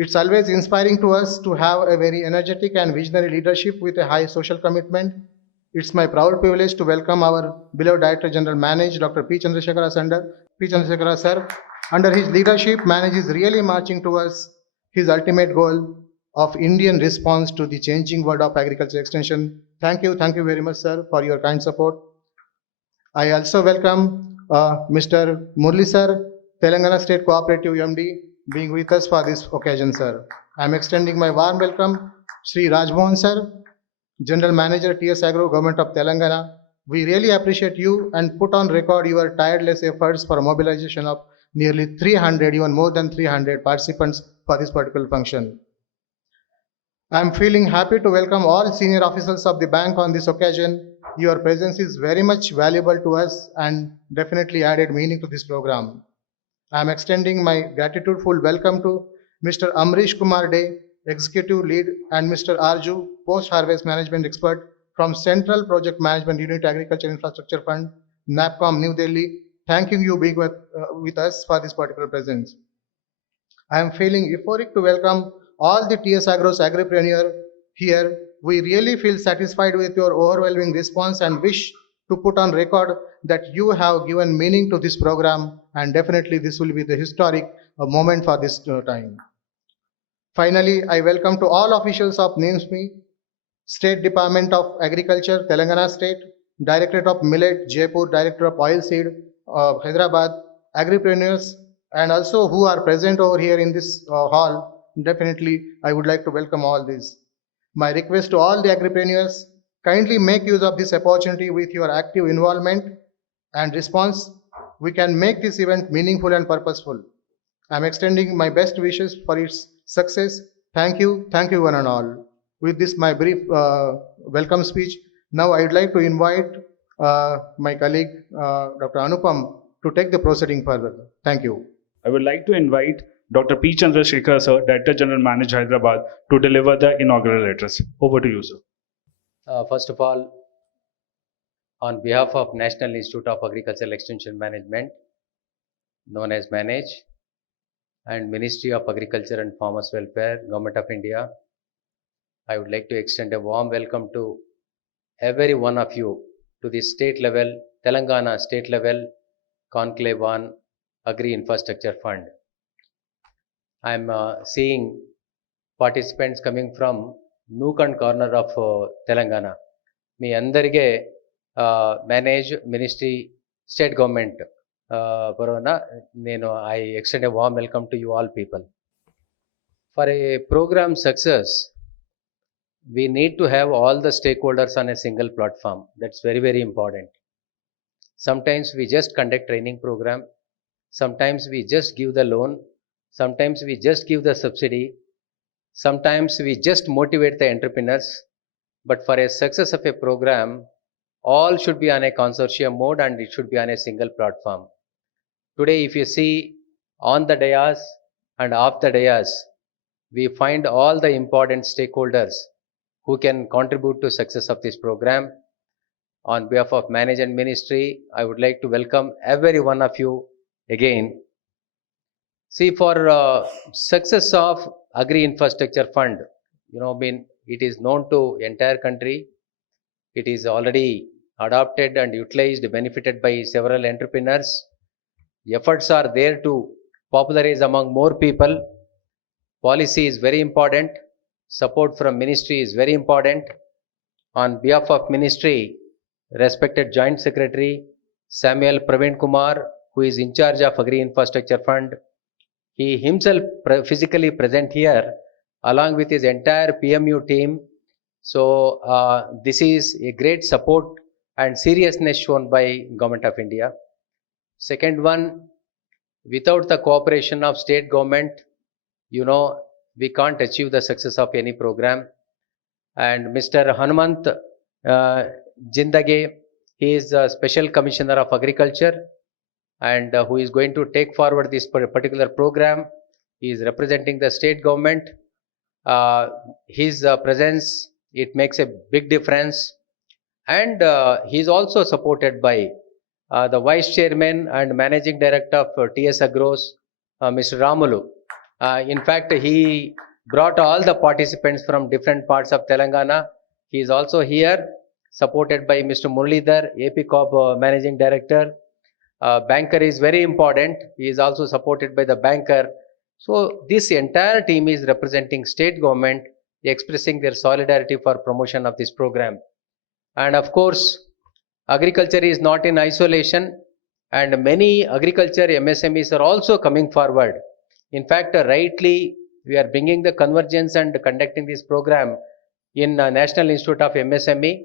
It's always inspiring to us to have a very energetic and visionary leadership with a high social commitment. It's my proud privilege to welcome our beloved Director General Manage, Dr. P. Chandrasekhara sir. Under his leadership, Manage is really marching towards his ultimate goal of Indian response to the changing world of agriculture extension. Thank you very much, sir, for your kind support. I also welcome Mr. Murli sir, Telangana State Cooperative MD, being with us for this occasion, sir. I am extending my warm welcome, Sri Rajmohan sir, General Manager TS Agro, Government of Telangana. We really appreciate you and put on record your tireless efforts for mobilization of nearly 300, even more than 300 participants for this particular function. I am feeling happy to welcome all senior officials of the bank on this occasion. Your presence is very much valuable to us and definitely added meaning to this program. I am extending my gratitudeful welcome to Mr. Amrish Kumar Dey, Executive Lead, and Mr. Arju, Post-Harvest Management Expert from Central Project Management Unit Agriculture Infrastructure Fund, NAPCOM, New Delhi, thanking you being with us for this particular presence. I am feeling euphoric to welcome all the TS Agro's agripreneur here. We really feel satisfied with your overwhelming response and wish to put on record that you have given meaning to this program, and definitely this will be the historic moment for this time. Finally, I welcome to all officials of ni-msme, State Department of Agriculture, Telangana State, Directorate of Millet, Jaipur, Director of Oilseed, Hyderabad, agripreneurs, and also who are present over here in this hall. Definitely, I would like to welcome all these. My request to all the agripreneurs, kindly make use of this opportunity with your active involvement and response. We can make this event meaningful and purposeful. I am extending my best wishes for its success. Thank you one and all. With this, my brief welcome speech. Now, I would like to invite my colleague, Dr. Anupam, to take the proceeding further. Thank you. I would like to invite Dr. P. Chandrasekhara sir, Director General Manager Hyderabad, to deliver the inaugural address. Over to you, sir. First of all, on behalf of National Institute of Agricultural Extension Management, known as Manage, and Ministry of Agriculture and Farmers Welfare, Government of India, I would like to extend a warm welcome to every one of you to the state level, Telangana state level Conclave on Agri Infrastructure Fund. I am seeing participants coming from nook and corner of Telangana. మీ అందరికీ manage ministry state government పరవన నేను I extend a warm welcome to you all people. For a program success, we need to have all the stakeholders on a single platform. That's very, very important. Sometimes we just conduct training program. Sometimes we just give the loan. Sometimes we just give the subsidy. Sometimes we just motivate the entrepreneurs. But for a success of a program, all should be on a consortium mode and it should be on a single platform. Today, if you see on the dais and off the dais, we find all the important stakeholders who can contribute to success of this program. On behalf of Management Ministry, I would like to welcome every one of you again. See, for success of Agri Infrastructure Fund, it is known to entire country. It is already adopted and utilized, benefited by several entrepreneurs. Efforts are there to popularize among more people. Policy is very important. Support from ministry is very important. On behalf of ministry, respected Joint Secretary Samuel Praveen Kumar, who is in charge of Agri Infrastructure Fund, he himself physically present here along with his entire PMU team. So this is a great support and seriousness shown by Government of India. Second one, without the cooperation of state government, we can't achieve the success of any program. And Mr. Hanumant Jindage, he is the Special Commissioner of Agriculture and who is going to take forward this particular program. He is representing the state government. His presence, it makes a big difference. And he is also supported by the Vice Chairman and Managing Director of TS Agros, Mr. Ramulu. In fact, he brought all the participants from different parts of Telangana. He is also here, supported by Mr. Muralidhar, AP Corp Managing Director. Banker is very important. He is also supported by the banker. So this entire team is representing state government, expressing their solidarity for promotion of this program. And of course, agriculture is not in isolation, and many agriculture MSMEs are also coming forward. In fact, rightly, we are bringing the convergence and conducting this program in National Institute of MSME,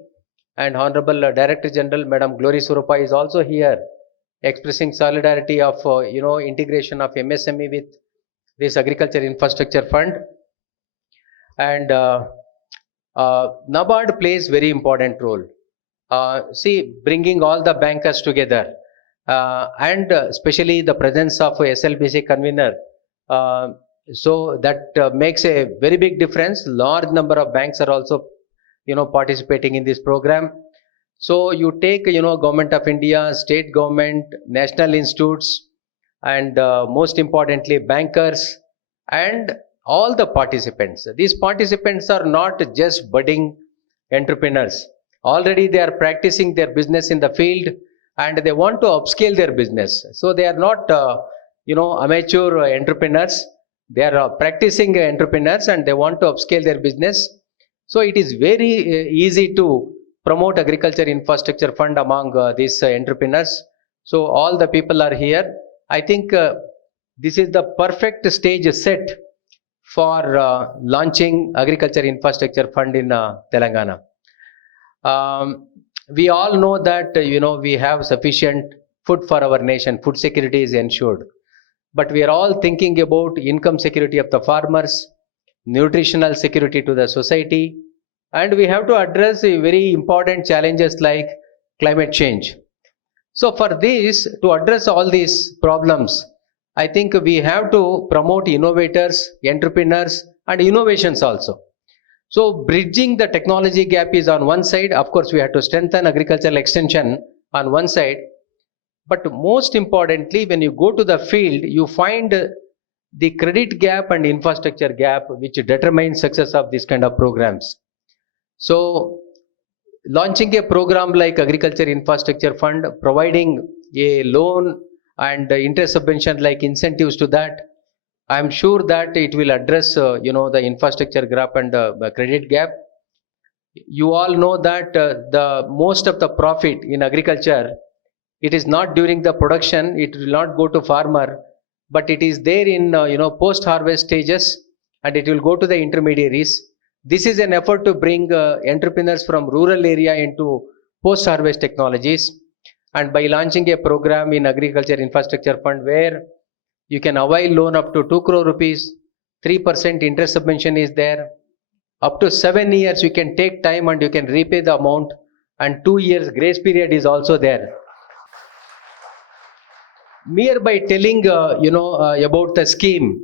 and Honorable Director General Madam Glory Surupa is also here, expressing solidarity of integration of MSME with this Agriculture Infrastructure Fund. And NABARD plays very important role. Bringing all the bankers together, and especially the presence of SLBC convener, so that makes a very big difference. Large number of banks are also participating in this program. So you take Government of India, state government, national institutes, and most importantly bankers and all the participants. These participants are not just budding entrepreneurs. Already they are practicing their business in the field, and they want to upscale their business. So they are not amateur entrepreneurs. They are practicing entrepreneurs, and they want to upscale their business. So it is very easy to promote Agriculture Infrastructure Fund among these entrepreneurs. So all the people are here. I think this is the perfect stage set for launching Agriculture Infrastructure Fund in Telangana. We all know that we have sufficient food for our nation. Food security is ensured, but we are all thinking about income security of the farmers, nutritional security to the society, and we have to address very important challenges like climate change. So for this, to address all these problems, I think we have to promote innovators, entrepreneurs, and innovations also. So bridging the technology gap is on one side. Of course, we have to strengthen agricultural extension on one side. But most importantly, when you go to the field, you find the credit gap and infrastructure gap, which determines success of this kind of programs. So launching a program like Agriculture Infrastructure Fund, providing a loan and interest subvention like incentives to that, I am sure that it will address the infrastructure gap and credit gap. You all know that the most of the profit in agriculture, it is not during the production, it will not go to farmer, but it is there in post harvest stages, and it will go to the intermediaries. This is an effort to bring entrepreneurs from rural area into post harvest technologies, and by launching a program in Agriculture Infrastructure Fund where you can avail loan up to 2 crore rupees, 3% interest subvention is there. Up to 7 years you can take time and you can repay the amount, and 2 years grace period is also there. Mere by telling about the scheme,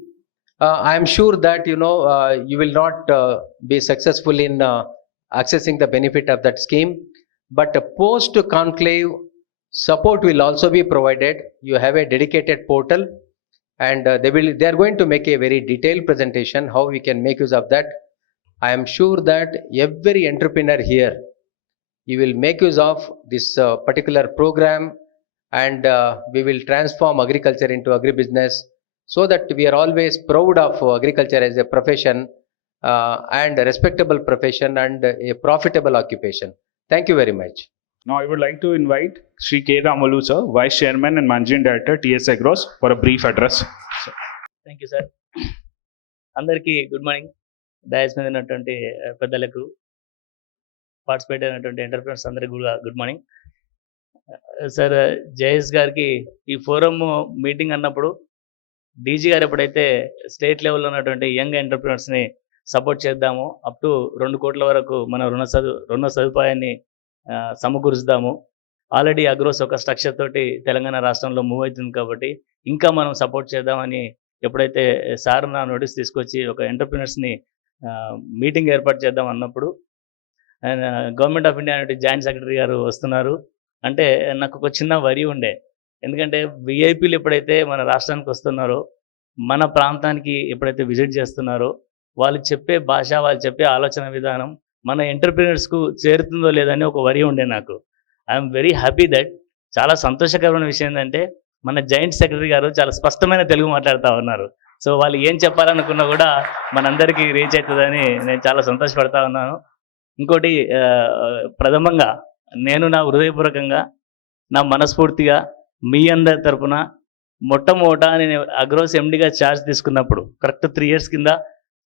I am sure that you will not be successful in accessing the benefit of that scheme. But post conclave support will also be provided. You have a dedicated portal, and they are going to make a very detailed presentation how we can make use of that. I am sure that every entrepreneur here, you will make use of this particular program, and we will transform agriculture into agribusiness, so that we are always proud of agriculture as a profession and a respectable profession and a profitable occupation. Thank you very much. Now I would like to invite Sri K. Ramalu sir, Vice Chairman and Managing Director TS Agros, for a brief address. Thank you sir. అందరికీ good morning. Dais మీద ఉన్నటువంటి పెద్దలకు, participate అయినటువంటి entrepreneurs అందరికీ కూడా good morning. Sir, Jayesh గారికి ఈ forum meeting అన్నప్పుడు డీజీ గారు ఎప్పుడైతే స్టేట్ లెవెల్లో ఉన్నటువంటి యంగ్ ఎంటర్ప్రెనర్స్ని సపోర్ట్ చేద్దాము, అప్ టు 2 కోట్ల వరకు మన రుణ సదుపాయాన్ని సమకూరుస్తాము. ఆల్రెడీ అగ్రోస్ ఒక స్ట్రక్చర్ తోటి తెలంగాణ రాష్ట్రంలో మూవ్ అవుతుంది కాబట్టి ఇంకా మనం సపోర్ట్ చేద్దామని ఎప్పుడైతే సార్ నా నోటీస్ తీసుకొచ్చి ఒక ఎంటర్ప్రినర్స్ని మీటింగ్ ఏర్పాటు చేద్దాం అన్నప్పుడు, గవర్నమెంట్ ఆఫ్ ఇండియా అనే జాయింట్ సెక్రటరీ గారు వస్తున్నారు అంటే నాకు ఒక చిన్న వరి ఉండే. ఎందుకంటే విఐపీలు ఎప్పుడైతే మన రాష్ట్రానికి వస్తున్నారో మన ప్రాంతానికి ఎప్పుడైతే విజిట్ చేస్తున్నారో వాళ్ళు చెప్పే భాష, వాళ్ళు చెప్పే ఆలోచన విధానం మన ఎంటర్‌ప్రెన్యూర్స్‌కు చేరుతుందో లేదని ఒక వరి ఉండే నాకు. ఐయామ్ వెరీ హ్యాపీ దట్ చాలా సంతోషకరమైన విషయం ఏందంటే, మన జాయింట్ సెక్రటరీ గారు చాలా స్పష్టమైన తెలుగు మాట్లాడుతా ఉన్నారు. సో, వాళ్ళు ఏం చెప్పాలనుకున్నా గూడా మనందరికీ రీచ్ అయితదని నేను చాలా సంతోషపడతా ఉన్నాను. ఇంకోటి ప్రథమంగా నేను నా హృదయపూర్వకంగా, నా మనస్ఫూర్తిగా మీ అందరి తరపున మొట్టమొదట నేను అగ్రోస్ ఎండీగా చార్జ్ తీసుకున్నప్పుడు కరెక్ట్ 3 ఇయర్స్ కింద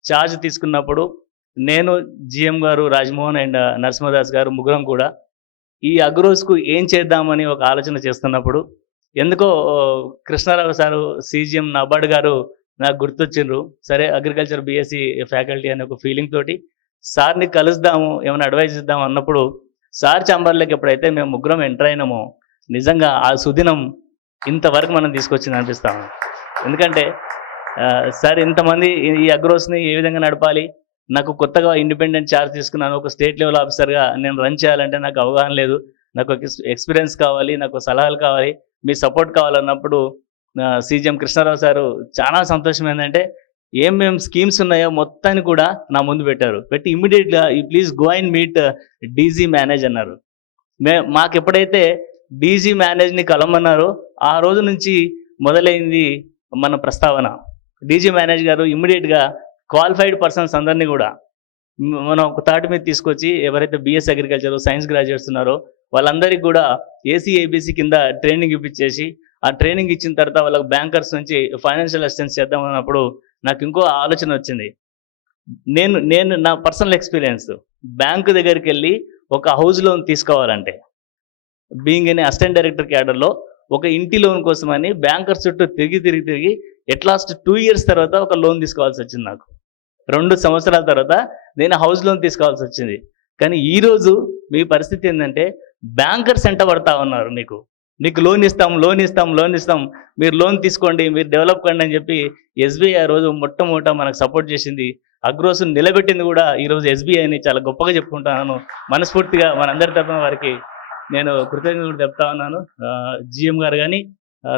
చార్జ్ తీసుకున్నప్పుడు నేను, జీఎం గారు, రాజ్‌మోహన్ అండ్ నరసింహదాస్ గారు ముగ్గురం కూడా ఈ అగ్రోస్‌కు ఏం చేద్దామని ఒక ఆలోచన చేస్తున్నప్పుడు ఎందుకో కృష్ణారావు సారు, సీజీఎం నబార్డ్ గారు నాకు గుర్తొచ్చిండ్రు. సరే అగ్రికల్చర్ బీఎస్సీ ఫ్యాకల్టీ అనే ఒక ఫీలింగ్ తోటి సార్‌ని కలుద్దాము, ఏమైనా అడ్వైస్ ఇద్దాం అన్నప్పుడు సార్ ఛాంబర్‌లోకి ఎప్పుడైతే మేము ముగ్గురం ఎంటర్ అయినామో నిజంగా ఆ సుదినం ఇంతవరకు మనం తీసుకొచ్చింది అనిపిస్తా ఉంది. ఎందుకంటే సార్ ఇంతమంది ఈ అగ్రోస్‌ని ఏ విధంగా నడపాలి, నాకు కొత్తగా ఇండిపెండెంట్ చార్జ్ తీసుకున్నాను. ఒక స్టేట్ లెవెల్ ఆఫీసర్‌గా నేను రన్ చేయాలంటే నాకు అవగాహన లేదు. నాకు ఒక ఎక్స్‌పీరియన్స్ కావాలి, నాకు సలహాలు కావాలి, మీ సపోర్ట్ కావాలన్నప్పుడు సీజీఎం కృష్ణారావు సారు చాలా సంతోషం ఏందంటే ఏమేం స్కీమ్స్ ఉన్నాయో మొత్తాన్ని కూడా నా ముందు పెట్టారు. పెట్టి ఇమ్మీడియేట్‌గా you please go and meet DG manage అన్నారు. మాకెప్పుడైతే డీజీ మేనేజ్‌ని కలవమన్నారో ఆ రోజు నుంచి మొదలైంది మన ప్రస్తావన. డీజీ మేనేజ్ గారు ఇమ్మీడియేట్‌గా క్వాలిఫైడ్ పర్సన్స్ అందరినీ కూడా మనం ఒక తాటి మీద తీసుకొచ్చి ఎవరైతే బీఎస్ అగ్రికల్చర్ సైన్స్ గ్రాడ్యుయేట్స్ ఉన్నారో వాళ్ళందరికీ కూడా ఏసీఐబీసీ కింద ట్రైనింగ్ ఇప్పించేసి ఆ ట్రైనింగ్ ఇచ్చిన తర్వాత వాళ్ళకి బ్యాంకర్స్ నుంచి ఫైనాన్షియల్ అసిస్టెన్స్ చేద్దాం అన్నప్పుడు నాకు ఇంకో ఆలోచన వచ్చింది. నేను నా పర్సనల్ ఎక్స్పీరియన్స్ బ్యాంకు దగ్గరికి వెళ్ళి ఒక హౌస్ లోన్ తీసుకోవాలంటే బీయింగ్ ఎన్ అసిస్టెంట్ డైరెక్టర్ క్యాడర్లో ఒక ఇంటి లోన్ కోసమని బ్యాంకర్స్ చుట్టూ తిరిగి ఎట్లాస్ట్ 2 ఇయర్స్ తర్వాత ఒక లోన్ తీసుకోవాల్సి వచ్చింది. నాకు 2 సంవత్సరాల తర్వాత నేను హౌస్ లోన్ తీసుకోవాల్సి వచ్చింది. కానీ ఈరోజు మీ పరిస్థితి ఏంటంటే బ్యాంకర్స్ ఎంట పడతా ఉన్నారు. నీకు లోన్ ఇస్తాం, మీరు లోన్ తీసుకోండి, మీరు డెవలప్ కండి అని చెప్పి ఎస్బీఐ ఆ రోజు మొట్టమొదట మనకు సపోర్ట్ చేసింది. అగ్రోస్ నిలబెట్టింది కూడా ఈరోజు ఎస్బీఐని చాలా గొప్పగా చెప్పుకుంటాను. మనస్ఫూర్తిగా మనందరి తరపున వారికి నేను కృతజ్ఞతలు చెప్తా ఉన్నాను. జీఎం గారు కానీ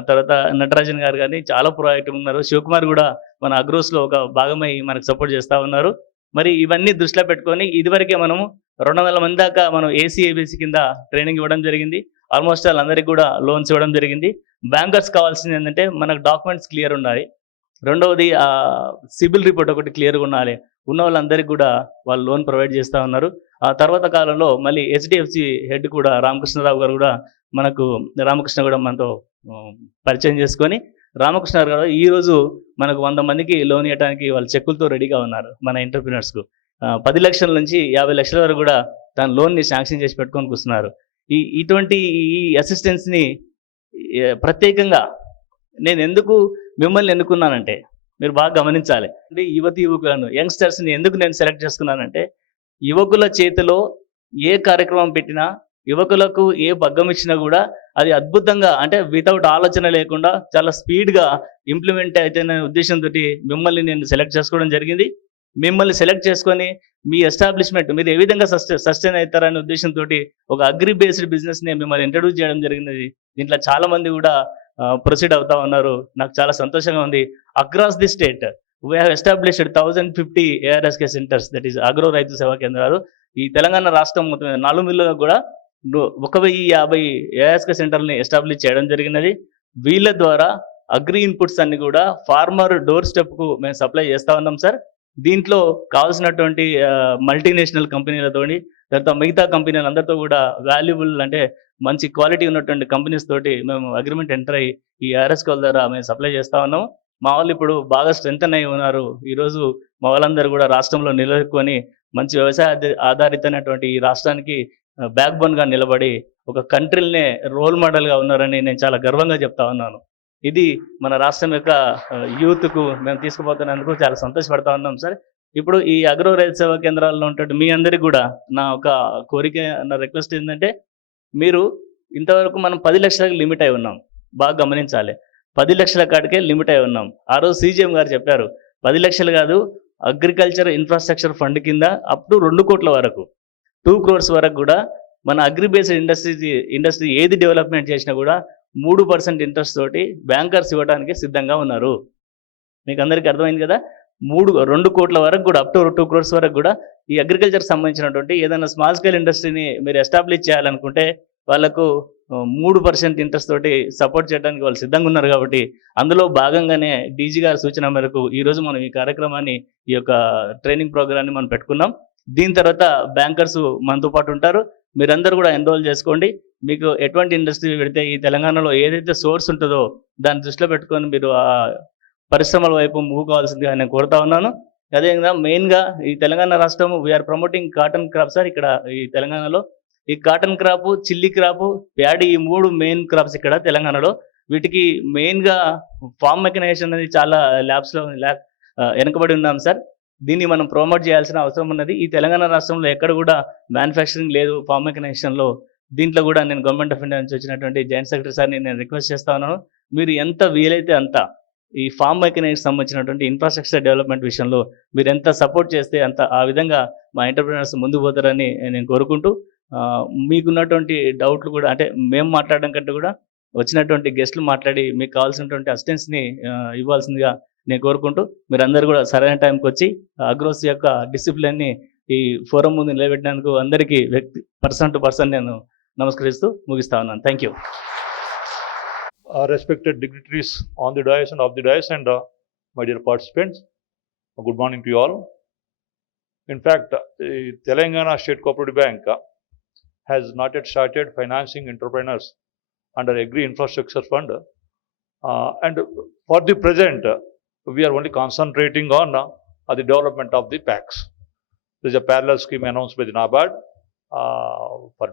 తర్వాత నటరాజన్ గారు కానీ చాలా ప్రొయాక్టివ్ ఉన్నారు. శివకుమార్ కూడా మన అగ్రోస్లో ఒక భాగమై మనకు సపోర్ట్ చేస్తూ ఉన్నారు. మరి ఇవన్నీ దృష్టిలో పెట్టుకొని ఇదివరకే మనము 200 మంది దాకా మనం ఏసీఐబీసీ కింద ట్రైనింగ్ ఇవ్వడం జరిగింది. ఆల్మోస్ట్ వాళ్ళందరికీ కూడా లోన్స్ ఇవ్వడం జరిగింది. బ్యాంకర్స్ కావాల్సింది ఏంటంటే మనకు డాక్యుమెంట్స్ క్లియర్ ఉండాలి. రెండవది సిబిల్ రిపోర్ట్ ఒకటి క్లియర్గా ఉండాలి. ఉన్న వాళ్ళందరికీ కూడా వాళ్ళు లోన్ ప్రొవైడ్ చేస్తూ ఉన్నారు. ఆ తర్వాత కాలంలో మళ్ళీ హెచ్డిఎఫ్సి హెడ్ కూడా రామకృష్ణరావు గారు కూడా రామకృష్ణ కూడా మనతో పరిచయం చేసుకొని రామకృష్ణరావు గారు ఈరోజు మనకు 100 మందికి లోన్ ఇవ్వడానికి వాళ్ళు చెక్కులతో రెడీగా ఉన్నారు. మన ఎంటర్‌ప్రెన్యూర్స్‌కు 10 లక్షల నుంచి 50 లక్షల వరకు కూడా తన లోన్ని శాంక్షన్ చేసి పెట్టుకొని కూర్చున్నారు. ఇటువంటి ఈ అసిస్టెన్స్ని ప్రత్యేకంగా నేను ఎందుకు మిమ్మల్ని ఎన్నుకున్నానంటే మీరు బాగా గమనించాలి. అంటే యువకులను యంగ్స్టర్స్ని ఎందుకు నేను సెలెక్ట్ చేసుకున్నానంటే యువకుల చేతిలో ఏ కార్యక్రమం పెట్టినా, యువకులకు ఏ భగ్గం ఇచ్చినా కూడా అది అద్భుతంగా అంటే వితౌట్ ఆలోచన లేకుండా చాలా స్పీడ్గా ఇంప్లిమెంట్ అయితేనే ఉద్దేశంతో మిమ్మల్ని నేను సెలెక్ట్ చేసుకోవడం జరిగింది. మిమ్మల్ని సెలెక్ట్ చేసుకొని మీ ఎస్టాబ్లిష్మెంట్ మీరు ఏ విధంగా సస్టైన్ అవుతారనే ఉద్దేశంతో ఒక అగ్రి బేస్డ్ బిజినెస్ని మిమ్మల్ని ఇంట్రడ్యూస్ చేయడం జరిగినది. దీంట్లో చాలా మంది కూడా ప్రొసీడ్ అవుతా ఉన్నారు. నాకు చాలా సంతోషంగా ఉంది. Across the state we have established 1050 ARSK centres, that is agro Rythu Seva కేంద్రాలు. ఈ తెలంగాణ రాష్ట్రం మొత్తం 4 జిల్లాలో కూడా 1050 ఏఆర్ఎస్కే సెంటర్ని ఎస్టాబ్లిష్ చేయడం జరిగినది. వీళ్ళ ద్వారా అగ్రి ఇన్పుట్స్ అన్ని కూడా ఫార్మర్ డోర్ స్టెప్కు మేము సప్లై చేస్తూ ఉన్నాం సార్. దీంట్లో కావాల్సినటువంటి మల్టీనేషనల్ కంపెనీలతోని తర్వాత మిగతా కంపెనీలందరితో కూడా వాల్యుబుల్ అంటే మంచి క్వాలిటీ ఉన్నటువంటి కంపెనీస్ తోటి మేము అగ్రిమెంట్ ఎంటర్ అయ్యి ఈ ఆర్ఎస్కోల ద్వారా మేము సప్లై చేస్తూ ఉన్నాము. మా వాళ్ళు ఇప్పుడు బాగా స్ట్రెంథన్ అయి ఉన్నారు. ఈరోజు మా వాళ్ళందరూ కూడా రాష్ట్రంలో నిలదొక్కుని మంచి వ్యవసాయ ఆధారితమైనటువంటి ఈ రాష్ట్రానికి బ్యాక్ బోన్గా నిలబడి ఒక కంట్రీలనే రోల్ మోడల్గా ఉన్నారని నేను చాలా గర్వంగా చెప్తా ఉన్నాను. ఇది మన రాష్ట్రం యొక్క యూత్కు మేము తీసుకుపోతున్నందుకు చాలా సంతోషపడతా ఉన్నాం సార్. ఇప్పుడు ఈ అగ్రో రైతు సేవా కేంద్రాల్లో ఉన్నటువంటి మీ అందరికీ కూడా నా ఒక కోరిక, నా రిక్వెస్ట్ ఏంటంటే మీరు ఇంతవరకు మనం 10 లక్షలకు లిమిట్ అయి ఉన్నాం. బాగా గమనించాలి, 10 లక్షల కాడికే లిమిట్ అయి ఉన్నాం. ఆ రోజు సీజీఎం గారు చెప్పారు 10 లక్షలు కాదు, అగ్రికల్చర్ ఇన్ఫ్రాస్ట్రక్చర్ ఫండ్ కింద అప్ టు 2 కోట్ల వరకు 2 crores వరకు కూడా మన అగ్రి బేస్డ్ ఇండస్ట్రీ ఏది డెవలప్మెంట్ చేసినా కూడా 3% ఇంట్రెస్ట్ తోటి బ్యాంకర్స్ ఇవ్వడానికి సిద్ధంగా ఉన్నారు. మీకు అందరికీ అర్థమైంది కదా. 2 కోట్ల వరకు కూడా అప్ టు 2 crores వరకు కూడా ఈ అగ్రికల్చర్ సంబంధించినటువంటి ఏదైనా స్మాల్ స్కేల్ ఇండస్ట్రీని మీరు ఎస్టాబ్లిష్ చేయాలనుకుంటే వాళ్ళకు 3% ఇంట్రెస్ట్ తోటి సపోర్ట్ చేయడానికి వాళ్ళు సిద్ధంగా ఉన్నారు. కాబట్టి అందులో భాగంగానే డీజీ గారి సూచన మేరకు ఈరోజు మనం ఈ కార్యక్రమాన్ని, ఈ యొక్క ట్రైనింగ్ ప్రోగ్రామ్ని మనం పెట్టుకున్నాం. దీని తర్వాత బ్యాంకర్స్ మనతో పాటు ఉంటారు. మీరందరూ కూడా ఎన్రోల్ చేసుకోండి. మీకు ఎటువంటి ఇండస్ట్రీ పెడితే ఈ తెలంగాణలో ఏదైతే సోర్స్ ఉంటుందో దాన్ని దృష్టిలో పెట్టుకొని మీరు ఆ పరిశ్రమల వైపు మూవ్ కావాల్సిందిగా నేను కోరుతా ఉన్నాను. అదేవిధంగా మెయిన్గా ఈ తెలంగాణ రాష్ట్రం we are promoting cotton crop sir. ఇక్కడ ఈ తెలంగాణలో ఈ cotton crop, chilli crop, paddy, ఈ 3 మెయిన్ క్రాప్స్ ఇక్కడ తెలంగాణలో. వీటికి మెయిన్గా ఫార్మ్ మెకనైజేషన్ అనేది చాలా ల్యాబ్స్లో వెనుకబడి ఉన్నాం సార్. దీన్ని మనం ప్రమోట్ చేయాల్సిన అవసరం ఉన్నది. ఈ తెలంగాణ రాష్ట్రంలో ఎక్కడ కూడా మ్యానుఫ్యాక్చరింగ్ లేదు ఫార్మ్ మెకనైజేషన్లో. దీంట్లో కూడా నేను గవర్నమెంట్ ఆఫ్ ఇండియా నుంచి వచ్చినటువంటి జాయింట్ సెక్రటరీ సార్ని నేను రిక్వెస్ట్ చేస్తా ఉన్నాను, మీరు ఎంత వీలైతే అంత ఈ ఫార్మ్ మెకనైజేషన్ సంబంధించినటువంటి ఇన్ఫ్రాస్ట్రక్చర్ డెవలప్మెంట్ విషయంలో మీరు ఎంత సపోర్ట్ చేస్తే అంత ఆ విధంగా మా ఎంటర్ప్రినర్స్ ముందుకు పోతారని నేను కోరుకుంటూ, మీకున్నటువంటి డౌట్లు కూడా అంటే మేము మాట్లాడడం కంటే కూడా వచ్చినటువంటి గెస్టులు మాట్లాడి మీకు కావాల్సినటువంటి అసిస్టెన్స్ని ఇవ్వాల్సిందిగా నేను కోరుకుంటూ, మీరందరూ కూడా సరైన టైంకి వచ్చి అగ్రోస్ యొక్క డిసిప్లిన్ని ఈ ఫోరం ముందు నిలబెట్టినందుకు అందరికీ పర్సన్ టు పర్సన్ నేను నమస్కరిస్తూ ముగిస్తా ఉన్నాను. Thank you. Respected dignitaries on the dais and off the dais, and my dear participants, good morning to you all. In fact, the Telangana State Cooperative Bank has not yet started financing entrepreneurs under Agri Infrastructure Fund, and for the present, we are only concentrating on the development of the packs. There is a parallel scheme announced by the NABARD for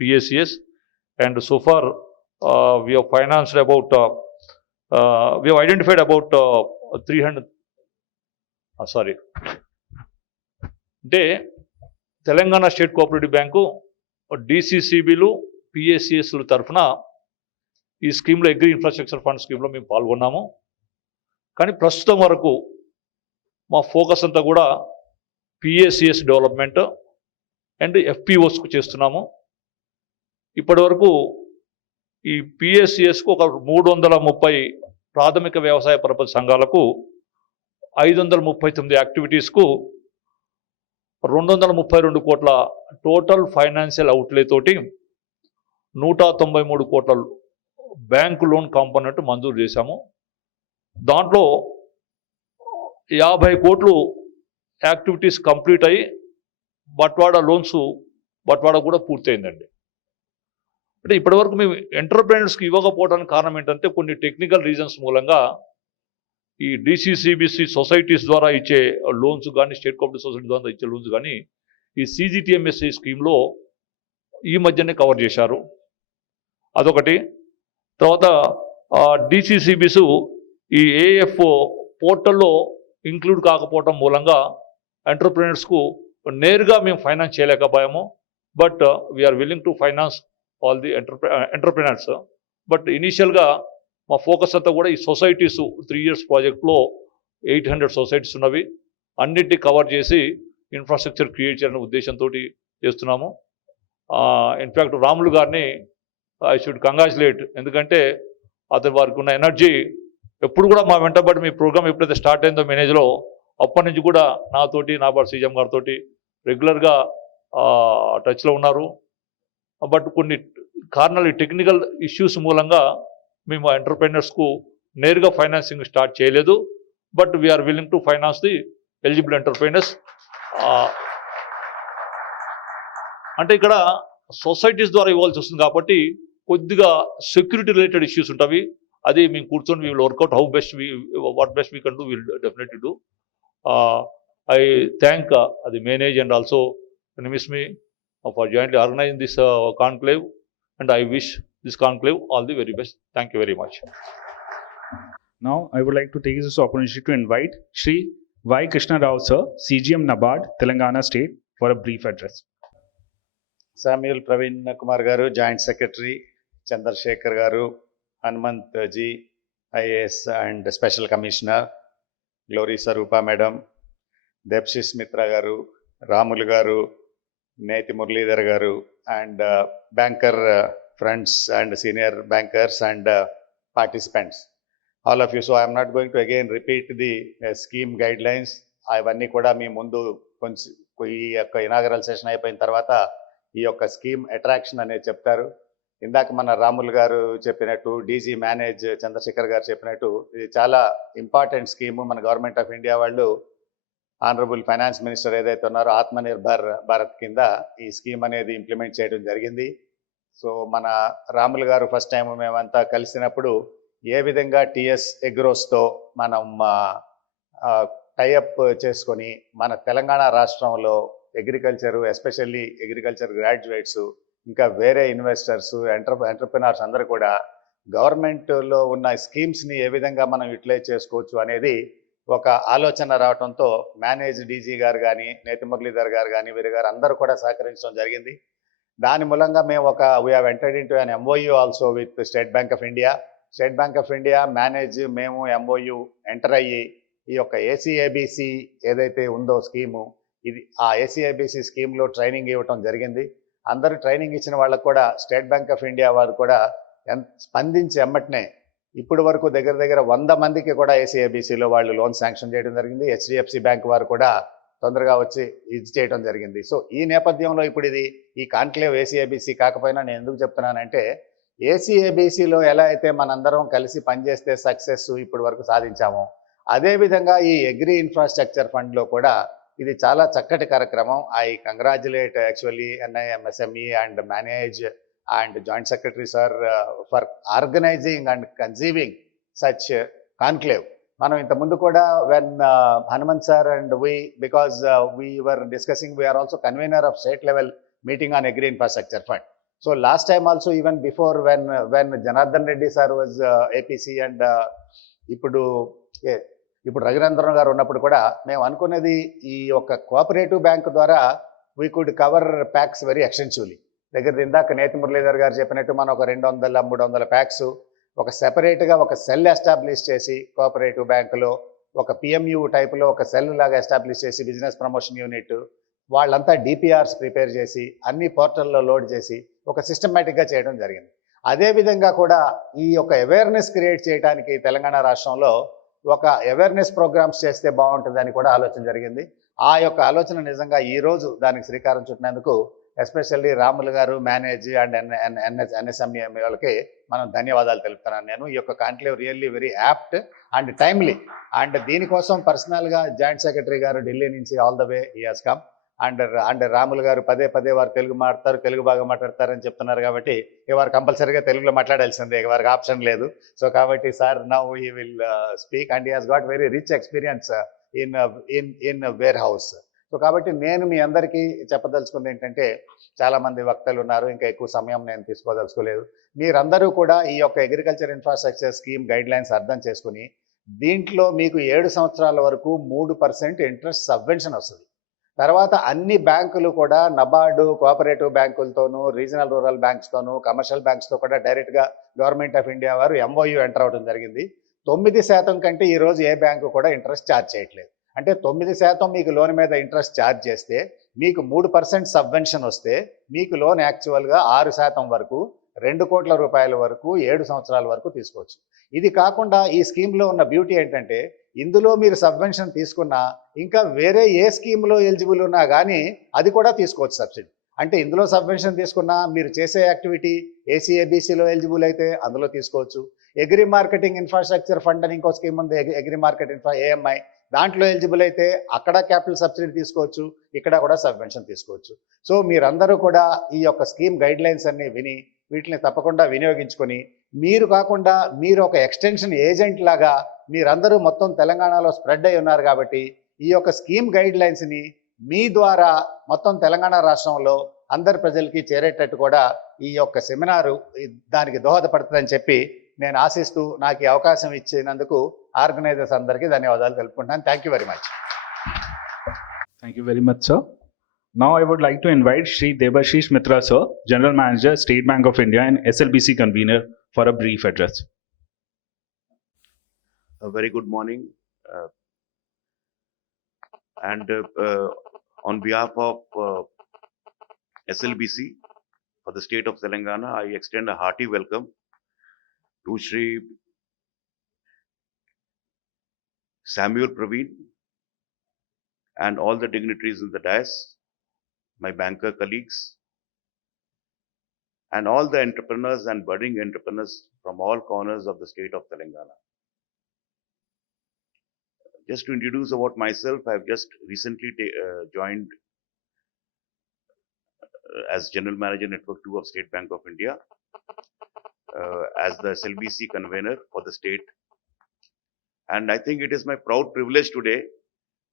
PACS, and so far we have financed about, we have identified about 300, అంటే Telangana state cooperative bank డిసిసిబిలు, పిఎస్సిఎస్ల తరఫున ఈ స్కీమ్లో agri infrastructure fund స్కీమ్లో మేము పాల్గొన్నాము. కానీ ప్రస్తుతం వరకు మా ఫోకస్ అంతా కూడా పిఎస్సిఎస్ డెవలప్మెంట్ అండ్ ఎఫ్పిఓస్కు చేస్తున్నాము. ఇప్పటి వరకు ఈ పిఎస్సిఎస్కు ఒక 330 ప్రాథమిక వ్యవసాయ పరపతి సంఘాలకు 539 యాక్టివిటీస్కు 232 కోట్ల టోటల్ ఫైనాన్షియల్ అవుట్లే తోటి 193 కోట్ల బ్యాంకు లోన్ కాంపోనెంట్ మంజూరు చేశాము. దాంట్లో 50 కోట్లు యాక్టివిటీస్ కంప్లీట్ అయ్యి బట్వాడా కూడా పూర్తయిందండి. అంటే ఇప్పటివరకు మేము ఎంటర్ప్రైనర్స్కి ఇవ్వకపోవడానికి కారణం ఏంటంటే కొన్ని టెక్నికల్ రీజన్స్ మూలంగా ఈ డిసిసిబిసి సొసైటీస్ ద్వారా ఇచ్చే లోన్స్ కానీ, స్టేట్ కోఆపరేటివ్ సొసైటీ ద్వారా ఇచ్చే లోన్స్ కానీ ఈ సిజిటిఎంఎస్ఐ స్కీమ్లో ఈ మధ్యనే కవర్ చేశారు. అదొకటి. తర్వాత డిసిసిబిస్ ఈ ఏఎఫ్ పోర్టల్లో ఇంక్లూడ్ కాకపోవటం మూలంగా ఎంటర్ప్రైనర్స్కు నేరుగా మేము ఫైనాన్స్ చేయలేకపోయాము. But we are willing to finance all the entrepreneurs. But ఇనీషియల్గా మా ఫోకస్ అంతా కూడా ఈ సొసైటీస్ 3 years ప్రాజెక్ట్లో 800 సొసైటీస్ ఉన్నవి, అన్నింటినీ కవర్ చేసి ఇన్ఫ్రాస్ట్రక్చర్ క్రియేట్ చేయాలనే ఉద్దేశంతో చేస్తున్నాము. ఇన్ఫ్యాక్ట్ రాములు గారిని ఐ షుడ్ కంగ్రాచులేట్. ఎందుకంటే అతని వారికి ఉన్న ఎనర్జీ ఎప్పుడు కూడా మా వెంటబడి మీ ప్రోగ్రామ్ ఎప్పుడైతే స్టార్ట్ అయిందో మేనేజ్లో అప్పటి నుంచి కూడా నాతోటి, నాబార్డ్ సీఎం గారితో రెగ్యులర్గా టచ్లో ఉన్నారు. బట్ కొన్ని కారణాలు టెక్నికల్ ఇష్యూస్ మూలంగా మేము ఎంటర్ప్రైనర్స్కు నేరుగా ఫైనాన్సింగ్ స్టార్ట్ చేయలేదు. But we are willing to finance the eligible entrepreneurs. అంటే ఇక్కడ సొసైటీస్ ద్వారా ఇవ్వాల్సి వస్తుంది కాబట్టి కొద్దిగా సెక్యూరిటీ రిలేటెడ్ ఇష్యూస్ ఉంటాయి. అది మేము కూర్చొని we will work out how best what best we can do, will definitely do. I thank the MANAGE and also ni-msme for jointly organizing this conclave, and I wish this conclave all the very best. Thank you very much. Now, I would like to take this opportunity to invite Shri Y. Krishna Rao sir, CGM NABARD, Telangana State, for a brief address. Samuel Praveen Kumar garu, Joint Secretary, Chandrasekhar garu, Hanumant ji, IAS and Special Commissioner, Glory Sarupa Madam, Debshis Mitra garu, Ramulu garu, Neti Muralidhar garu, and banker friends and senior bankers and participants. all of you. So I am not going to again repeat the scheme guidelines. అవన్నీ కూడా మీ ముందు కొంచెం ఈ యొక్క inaugural session అయిపోయిన తర్వాత ఈ యొక్క స్కీమ్ అట్రాక్షన్ అనేది చెప్తారు. ఇందాక మన రాములు గారు చెప్పినట్టు, డీజీ మేనేజ్ చంద్రశేఖర్ గారు చెప్పినట్టు, ఇది చాలా ఇంపార్టెంట్ స్కీమ్. మన గవర్నమెంట్ ఆఫ్ ఇండియా వాళ్ళు ఆనరబుల్ ఫైనాన్స్ మినిస్టర్ ఏదైతే ఉన్నారో ఆత్మనిర్భర్ భారత్ కింద ఈ స్కీమ్ అనేది ఇంప్లిమెంట్ చేయడం జరిగింది. సో మన రాములు గారు ఫస్ట్ టైం మేమంతా కలిసినప్పుడు ఏ విధంగా టిఎస్ ఎగ్రోస్తో మనం టైఅప్ చేసుకొని మన తెలంగాణ రాష్ట్రంలో అగ్రికల్చరు, ఎస్పెషల్లీ అగ్రికల్చర్ గ్రాడ్యుయేట్స్, ఇంకా వేరే ఇన్వెస్టర్స్, ఎంటర్ప్రినర్స్ అందరూ కూడా గవర్నమెంట్లో ఉన్న స్కీమ్స్ని ఏ విధంగా మనం యూటిలైజ్ చేసుకోవచ్చు అనేది ఒక ఆలోచన రావడంతో మేనేజ్ డీజీ గారు కానీ, నేతి మురళీధర్ గారు కానీ, వీరి గారు అందరూ కూడా సహకరించడం జరిగింది. దాని మూలంగా మేము we have entered into an MoU also with state bank of India. State bank of India manage మేము ఎంఓయూ ఎంటర్ అయ్యి ఈ యొక్క ఏసీఏబీసీ ఏదైతే ఉందో స్కీము, ఇది ఆ ఏసీఐబిసి స్కీమ్లో ట్రైనింగ్ ఇవ్వటం జరిగింది. అందరూ ట్రైనింగ్ ఇచ్చిన వాళ్ళకు కూడా స్టేట్ బ్యాంక్ ఆఫ్ ఇండియా వారు కూడా స్పందించి ఎమ్మటనే ఇప్పుడు వరకు దగ్గర దగ్గర 100 మందికి కూడా ఏసీఐబిసిలో వాళ్ళు లోన్ శాంక్షన్ చేయడం జరిగింది. హెచ్డిఎఫ్సి బ్యాంక్ వారు కూడా తొందరగా వచ్చి ఇది చేయడం జరిగింది. సో ఈ నేపథ్యంలో ఇప్పుడు ఇది ఈ కాన్క్లేవ్ ఏసీఐబిసి కాకపోయినా నేను ఎందుకు చెప్తున్నానంటే, ఏసీఐబిసిలో ఎలా అయితే మనందరం కలిసి పనిచేస్తే సక్సెస్ ఇప్పటి వరకు సాధించామో, అదేవిధంగా ఈ అగ్రి ఇన్ఫ్రాస్ట్రక్చర్ ఫండ్లో కూడా ఇది చాలా చక్కటి కార్యక్రమం. I congratulate actually ni-msme and MANAGE and joint secretary sir for organising and conceiving such conclave. మనం ఇంతకుముందు కూడా when Hanumanth sir and because we were discussing, we are also convener of state level meeting on agri infrastructure fund. So last time also even before when Janardhan Reddy sir was APC and ఇప్పుడు రఘునందన్ గారు ఉన్నప్పుడు కూడా మేము అనుకున్నది ఈ యొక్క కోఆపరేటివ్ బ్యాంక్ ద్వారా we could cover packs very extensively. దగ్గర ఇందాక నేతి మురళీధర్ గారు చెప్పినట్టు మనం ఒక 200-300 ప్యాక్స్ ఒక సెపరేట్గా ఒక సెల్ ఎస్టాబ్లిష్ చేసి కోఆపరేటివ్ బ్యాంకులో ఒక పిఎంయు టైప్లో ఒక సెల్ లాగా ఎస్టాబ్లిష్ చేసి బిజినెస్ ప్రమోషన్ యూనిట్ వాళ్ళంతా డిపిఆర్స్ ప్రిపేర్ చేసి అన్ని పోర్టల్లో లోడ్ చేసి ఒక సిస్టమేటిక్గా చేయడం జరిగింది. అదేవిధంగా కూడా ఈ యొక్క అవేర్నెస్ క్రియేట్ చేయడానికి తెలంగాణ రాష్ట్రంలో ఒక అవేర్నెస్ ప్రోగ్రామ్స్ చేస్తే బాగుంటుందని కూడా ఆలోచన జరిగింది. ఆ యొక్క ఆలోచన నిజంగా ఈరోజు దానికి శ్రీకారం చుట్టినందుకు ఎస్పెషల్లీ రాములు గారు మేనేజ్ అండ్ ఎన్ఎస్ఎంఈ వాళ్ళకి మనం ధన్యవాదాలు తెలుపుతున్నాను. నేను ఈ యొక్క conclave really very apt and timely, and దీనికోసం పర్సనల్గా జాయింట్ సెక్రటరీ గారు ఢిల్లీ నుంచి all the way he has come, and Ramulu గారు పదే వారు తెలుగు మాట్లాడతారు, తెలుగు బాగా మాట్లాడతారని చెప్తున్నారు కాబట్టి వారు కంపల్సరీగా తెలుగులో మాట్లాడాల్సిందే, వారికి ఆప్షన్ లేదు. సో కాబట్టి sir now he will speak and he has got very rich experience in where house. So కాబట్టి నేను మీ అందరికీ చెప్పదలుచుకుంది ఏంటంటే, చాలామంది వక్తలు ఉన్నారు, ఇంకా ఎక్కువ సమయం నేను తీసుకోదలుచుకోలేదు. మీరందరూ కూడా ఈ యొక్క అగ్రికల్చర్ ఇన్ఫ్రాస్ట్రక్చర్ స్కీమ్ గైడ్లైన్స్ అర్థం చేసుకుని దీంట్లో మీకు 7 సంవత్సరాల వరకు 3% ఇంట్రెస్ట్ సబ్వెన్షన్ వస్తుంది. తర్వాత అన్ని బ్యాంకులు కూడా నబార్డు కోఆపరేటివ్ బ్యాంకులతోనూ, రీజనల్ రూరల్ బ్యాంక్స్తోనూ, కమర్షియల్ బ్యాంక్స్తో కూడా డైరెక్ట్గా గవర్నమెంట్ ఆఫ్ ఇండియా వారు ఎంఓయూ ఎంటర్ అవడం జరిగింది. 9% కంటే ఈరోజు ఏ బ్యాంకు కూడా ఇంట్రెస్ట్ ఛార్జ్ చేయట్లేదు. అంటే 9% మీకు లోన్ మీద ఇంట్రెస్ట్ ఛార్జ్ చేస్తే మీకు 3% సబ్వెన్షన్ వస్తే మీకు లోన్ యాక్చువల్గా 6% వరకు 2 కోట్ల రూపాయల వరకు 7 సంవత్సరాల వరకు తీసుకోవచ్చు. ఇది కాకుండా ఈ స్కీమ్లో ఉన్న బ్యూటీ ఏంటంటే, ఇందులో మీరు సబ్వెన్షన్ తీసుకున్నా ఇంకా వేరే ఏ స్కీమ్లో ఎలిజిబుల్ ఉన్నా కానీ అది కూడా తీసుకోవచ్చు సబ్సిడీ. అంటే ఇందులో సబ్వెన్షన్ తీసుకున్నా మీరు చేసే యాక్టివిటీ ఏసీఏబీసీలో ఎలిజిబుల్ అయితే అందులో తీసుకోవచ్చు. అగ్రి మార్కెటింగ్ ఇన్ఫ్రాస్ట్రక్చర్ ఫండ్ అని ఇంకో స్కీమ్ ఉంది, అగ్రి మార్కెట్ ఏఎంఐ, దాంట్లో ఎలిజిబుల్ అయితే అక్కడ క్యాపిటల్ సబ్సిడీ తీసుకోవచ్చు, ఇక్కడ కూడా సబ్వెన్షన్ తీసుకోవచ్చు. సో మీరందరూ కూడా ఈ యొక్క స్కీమ్ గైడ్లైన్స్ అన్ని విని వీటిని తప్పకుండా వినియోగించుకొని, మీరు కాకుండా మీరు ఒక ఎక్స్టెన్షన్ ఏజెంట్ లాగా మీరందరూ మొత్తం తెలంగాణలో స్ప్రెడ్ అయి ఉన్నారు కాబట్టి ఈ యొక్క స్కీమ్ గైడ్లైన్స్ని మీ ద్వారా మొత్తం తెలంగాణ రాష్ట్రంలో అందరి ప్రజలకి చేరేటట్టు కూడా ఈ యొక్క సెమినారు దానికి దోహదపడుతుందని చెప్పి నేను ఆశిస్తూ నాకు ఈ అవకాశం ఇచ్చినందుకు ఆర్గనైజర్స్ అందరికీ ధన్యవాదాలు తెలుపుకుంటాను. Thank you very much. Thank you very much, sir. Now I would like to invite Shri Debashish Mitra, sir, General Manager, State Bank of India and SLBC convener for a brief address. A very good morning. On behalf of SLBC for the state of Telangana, I extend a hearty welcome to Shri Samuel Praveen, and all the dignitaries in the dais, my banker colleagues, and all the entrepreneurs and budding entrepreneurs from all corners of the state of Telangana. Just to introduce about myself, I've just recently joined as General Manager Network 2 of State Bank of India, as the SLBC convener for the state. And I think it is my proud privilege today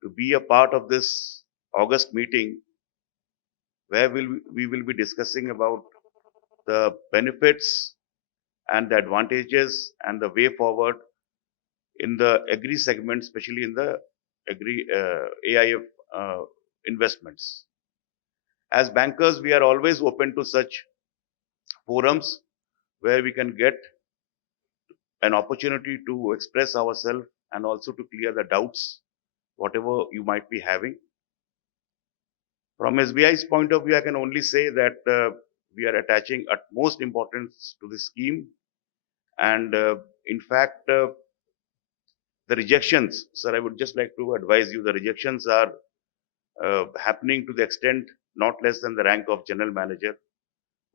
to be a part of this August meeting where we will be discussing about the benefits and the advantages and the way forward in the agri segment, especially in the agri AIF investments. As bankers, we are always open to such forums where we can get an opportunity to express ourselves and also to clear the doubts, whatever you might be having. From SBI's point of view, I can only say that we are attaching utmost importance to this scheme. And in fact, the rejections, sir, I would just like to advise you, the rejections are happening to the extent not less than the rank of general manager.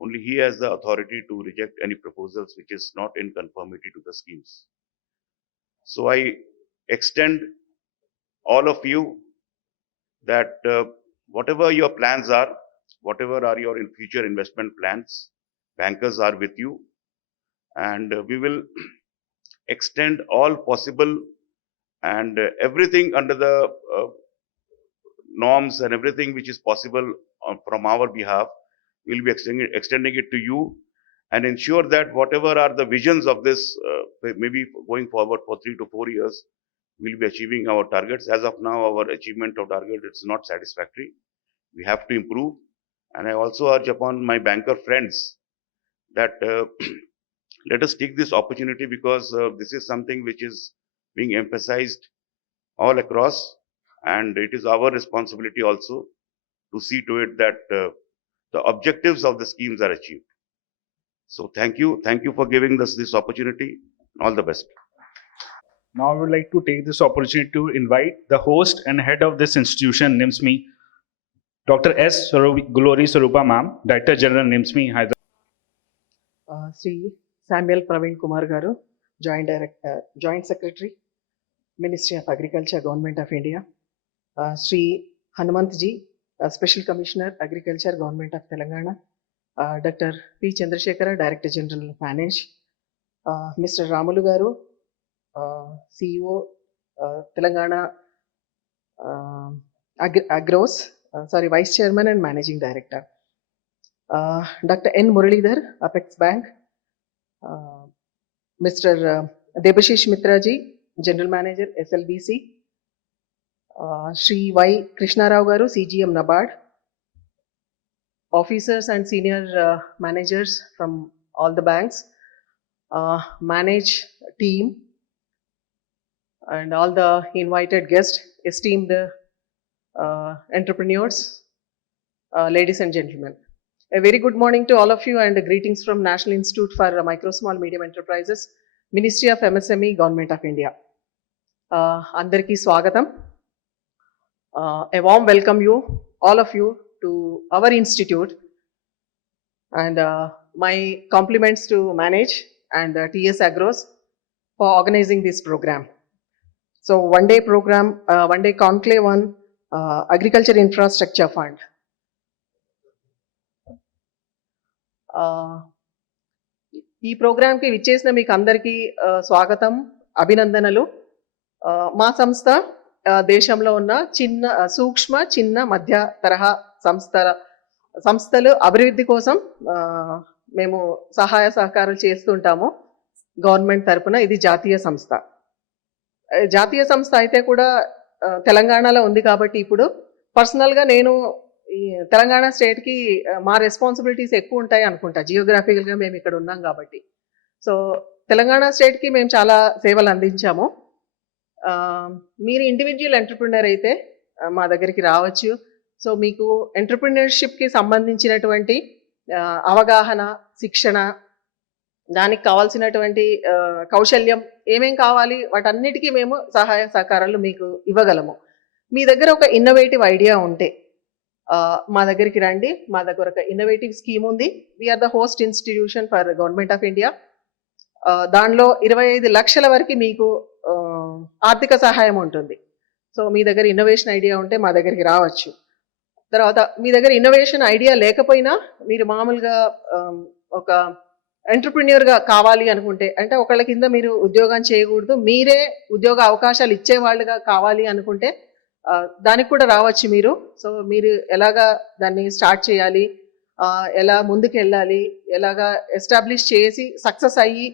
Only he has the authority to reject any proposals which is not in conformity to the schemes. So I extend all of you that whatever your plans are, whatever are your future investment plans, bankers are with you, and we will extend all possible and everything under the norms and everything which is possible from our behalf. We'll be extending it to you and ensure that whatever are the visions of this, maybe going forward for 3 to 4 years, we'll be achieving our targets. As of now, our achievement of target is not satisfactory. We have to improve. And I also urge upon my banker friends that let us take this opportunity, because this is something which is being emphasized all across, and it is our responsibility also to see to it that the objectives of the schemes are achieved. So thank you for giving us this opportunity. All the best. Now I would like to take this opportunity to invite the host and head of this institution, ni-msme, Dr. S. Glory Sarupa Ma'am, Director General, ni-msme, Hyderabad. Sri Samuel Praveen Kumar Garu, Joint Secretary, Ministry of Agriculture, Government of India. Sri Hanumant Ji, Special Commissioner, Agriculture, Government of Telangana. Dr. P. Chandrasekhara, Director General, Manage. Mr. Ramulu Garu, CEO, Telangana Agros, Vice Chairman and Managing Director. Dr. N. Muralidhar, Apex Bank. Mr. Debashish Mitra Ji, General Manager, SLBC. Shri Y. Krishna Rao Garu, CGM NABARD. Officers and senior managers from all the banks, manage team, and all the invited guests, esteemed entrepreneurs, ladies and gentlemen. A very good morning to all of you and greetings from National Institute for Micro, Small, Medium Enterprises, Ministry of MSME, Government of India. Andarki Swagatam. A warm welcome you, all of you, to our institute, and my compliments to Manage and TS Agros for organizing this program. So one day program, one day conclave on Agriculture Infrastructure Fund. ఈ ప్రోగ్రామ్కి విచ్చేసిన మీకు అందరికీ స్వాగతం, అభినందనలు. మా సంస్థ దేశంలో ఉన్న సూక్ష్మ చిన్న మధ్య తరహా సంస్థలు అభివృద్ధి కోసం మేము సహాయ సహకారాలు చేస్తుంటాము గవర్నమెంట్ తరపున. ఇది జాతీయ సంస్థ. జాతీయ సంస్థ అయితే కూడా తెలంగాణలో ఉంది కాబట్టి ఇప్పుడు పర్సనల్గా నేను ఈ తెలంగాణ స్టేట్కి మా రెస్పాన్సిబిలిటీస్ ఎక్కువ ఉంటాయి అనుకుంటా, జియోగ్రాఫికల్గా మేము ఇక్కడ ఉన్నాం కాబట్టి. సో తెలంగాణ స్టేట్కి మేము చాలా సేవలు అందించాము. మీరు ఇండివిజువల్ ఎంటర్ప్రినర్ అయితే మా దగ్గరికి రావచ్చు. సో మీకు ఎంటర్ప్రినర్షిప్కి సంబంధించినటువంటి అవగాహన, శిక్షణ దానికి కావాల్సినటువంటి కౌశల్యం ఏమేం కావాలి వాటన్నిటికీ మేము సహాయ సహకారాలు మీకు ఇవ్వగలము. మీ దగ్గర ఒక ఇన్నోవేటివ్ ఐడియా ఉంటే మా దగ్గరికి రండి. మా దగ్గర ఒక ఇన్నోవేటివ్ స్కీమ్ ఉంది. We are the host institution for government of India. దానిలో 25 లక్షల వరకు మీకు ఆర్థిక సహాయం ఉంటుంది. సో మీ దగ్గర ఇన్నోవేషన్ ఐడియా ఉంటే మా దగ్గరికి రావచ్చు. తర్వాత మీ దగ్గర ఇన్నోవేషన్ ఐడియా లేకపోయినా మీరు మామూలుగా ఒక ఎంటర్ప్రెన్యూర్గా కావాలి అనుకుంటే, అంటే ఒకళ్ళ కింద మీరు ఉద్యోగం చేయకూడదు, మీరే ఉద్యోగ అవకాశాలు ఇచ్చేవాళ్ళుగా కావాలి అనుకుంటే దానికి కూడా రావచ్చు మీరు. సో మీరు ఎలాగా దాన్ని స్టార్ట్ చేయాలి, ఎలా ముందుకు వెళ్ళాలి, ఎలాగా ఎస్టాబ్లిష్ చేసి సక్సెస్ అయ్యి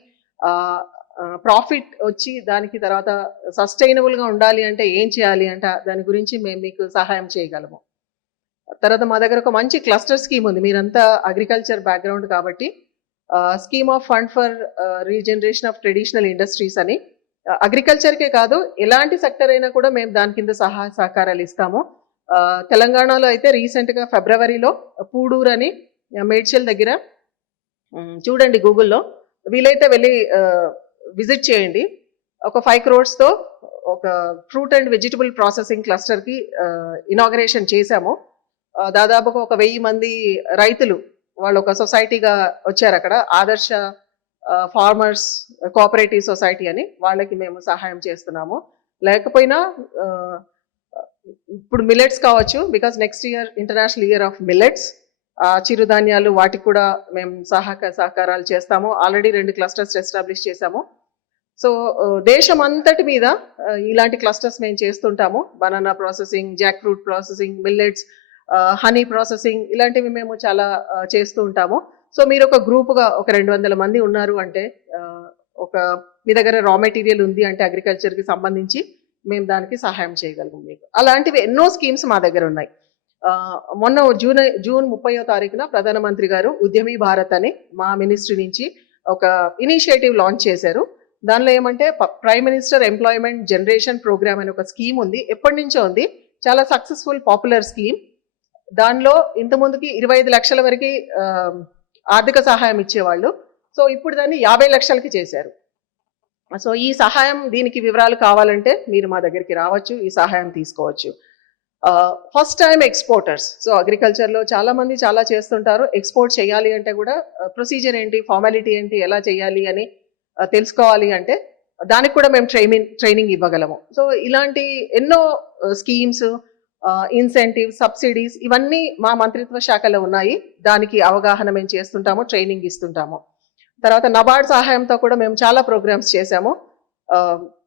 ప్రాఫిట్ వచ్చి దానికి తర్వాత సస్టైనబుల్గా ఉండాలి అంటే ఏం చేయాలి అంటే దాని గురించి మేము మీకు సహాయం చేయగలము. తర్వాత మా దగ్గర ఒక మంచి క్లస్టర్ స్కీమ్ ఉంది. మీరంతా అగ్రికల్చర్ బ్యాక్గ్రౌండ్ కాబట్టి scheme of fund for regeneration of traditional industries అని, అగ్రికల్చర్కే కాదు ఎలాంటి సెక్టర్ అయినా కూడా మేము దాని కింద సహాయ సహకారాలు ఇస్తాము. తెలంగాణలో అయితే రీసెంట్గా ఫిబ్రవరిలో పూడూరు అని మేడ్చల్ దగ్గర చూడండి గూగుల్లో, వీలైతే వెళ్ళి విజిట్ చేయండి. ఒక 5 crores ఒక ఫ్రూట్ అండ్ వెజిటబుల్ ప్రాసెసింగ్ క్లస్టర్కి ఇనాగరేషన్ చేశాము. దాదాపుగా ఒక 1000 మంది రైతులు వాళ్ళు ఒక సొసైటీగా వచ్చారు. అక్కడ ఆదర్శ ఫార్మర్స్ కోఆపరేటివ్ సొసైటీ అని, వాళ్ళకి మేము సహాయం చేస్తున్నాము. లేకపోయినా ఇప్పుడు మిల్లెట్స్ కావచ్చు, because next year international year of millets, చిరుధాన్యాలు వాటికి కూడా మేము సహకారాలు చేస్తాము. ఆల్రెడీ 2 క్లస్టర్స్ ఎస్టాబ్లిష్ చేశాము. సో దేశం అంతటి మీద ఇలాంటి క్లస్టర్స్ మేము చేస్తుంటాము. Banana processing, Jack fruit processing, millets, honey processing, ఇలాంటివి మేము చాలా చేస్తూ ఉంటాము. సో మీరు ఒక గ్రూప్గా ఒక 200 మంది ఉన్నారు అంటే, ఒక మీ దగ్గర రా మెటీరియల్ ఉంది అంటే అగ్రికల్చర్కి సంబంధించి మేము దానికి సహాయం చేయగలము మీకు. అలాంటివి ఎన్నో స్కీమ్స్ మా దగ్గర ఉన్నాయి. మొన్న జూన్ 30వ తారీఖున ప్రధానమంత్రి గారు ఉద్యమీ భారత్ అని మా మినిస్ట్రీ నుంచి ఒక ఇనిషియేటివ్ లాంచ్ చేశారు. దానిలో ఏమంటే prime minister employment generation programme అని ఒక స్కీమ్ ఉంది. ఎప్పటి నుంచో ఉంది, చాలా సక్సెస్ఫుల్ పాపులర్ స్కీమ్. దానిలో ఇంతకుముందుకి 25 లక్షల వరకు ఆర్థిక సహాయం ఇచ్చేవాళ్ళు. సో ఇప్పుడు దాన్ని 50 లక్షలకి చేశారు. సో ఈ సహాయం, దీనికి వివరాలు కావాలంటే మీరు మా దగ్గరికి రావచ్చు, ఈ సహాయం తీసుకోవచ్చు. ఫస్ట్ టైం ఎక్స్పోర్టర్స్, సో అగ్రికల్చర్లో చాలామంది చాలా చేస్తుంటారు. ఎక్స్పోర్ట్ చేయాలి అంటే కూడా ప్రొసీజర్ ఏంటి, ఫార్మాలిటీ ఏంటి, ఎలా చేయాలి అని తెలుసుకోవాలి అంటే దానికి కూడా మేము ట్రైనింగ్ ఇవ్వగలము. సో ఇలాంటి ఎన్నో స్కీమ్స్, ఇన్సెంటివ్, సబ్సిడీస్ ఇవన్నీ మా మంత్రిత్వ శాఖలో ఉన్నాయి. దానికి అవగాహన మేము చేస్తుంటాము, ట్రైనింగ్ ఇస్తుంటాము. తర్వాత నబార్డ్ సహాయంతో కూడా మేము చాలా ప్రోగ్రామ్స్ చేశాము.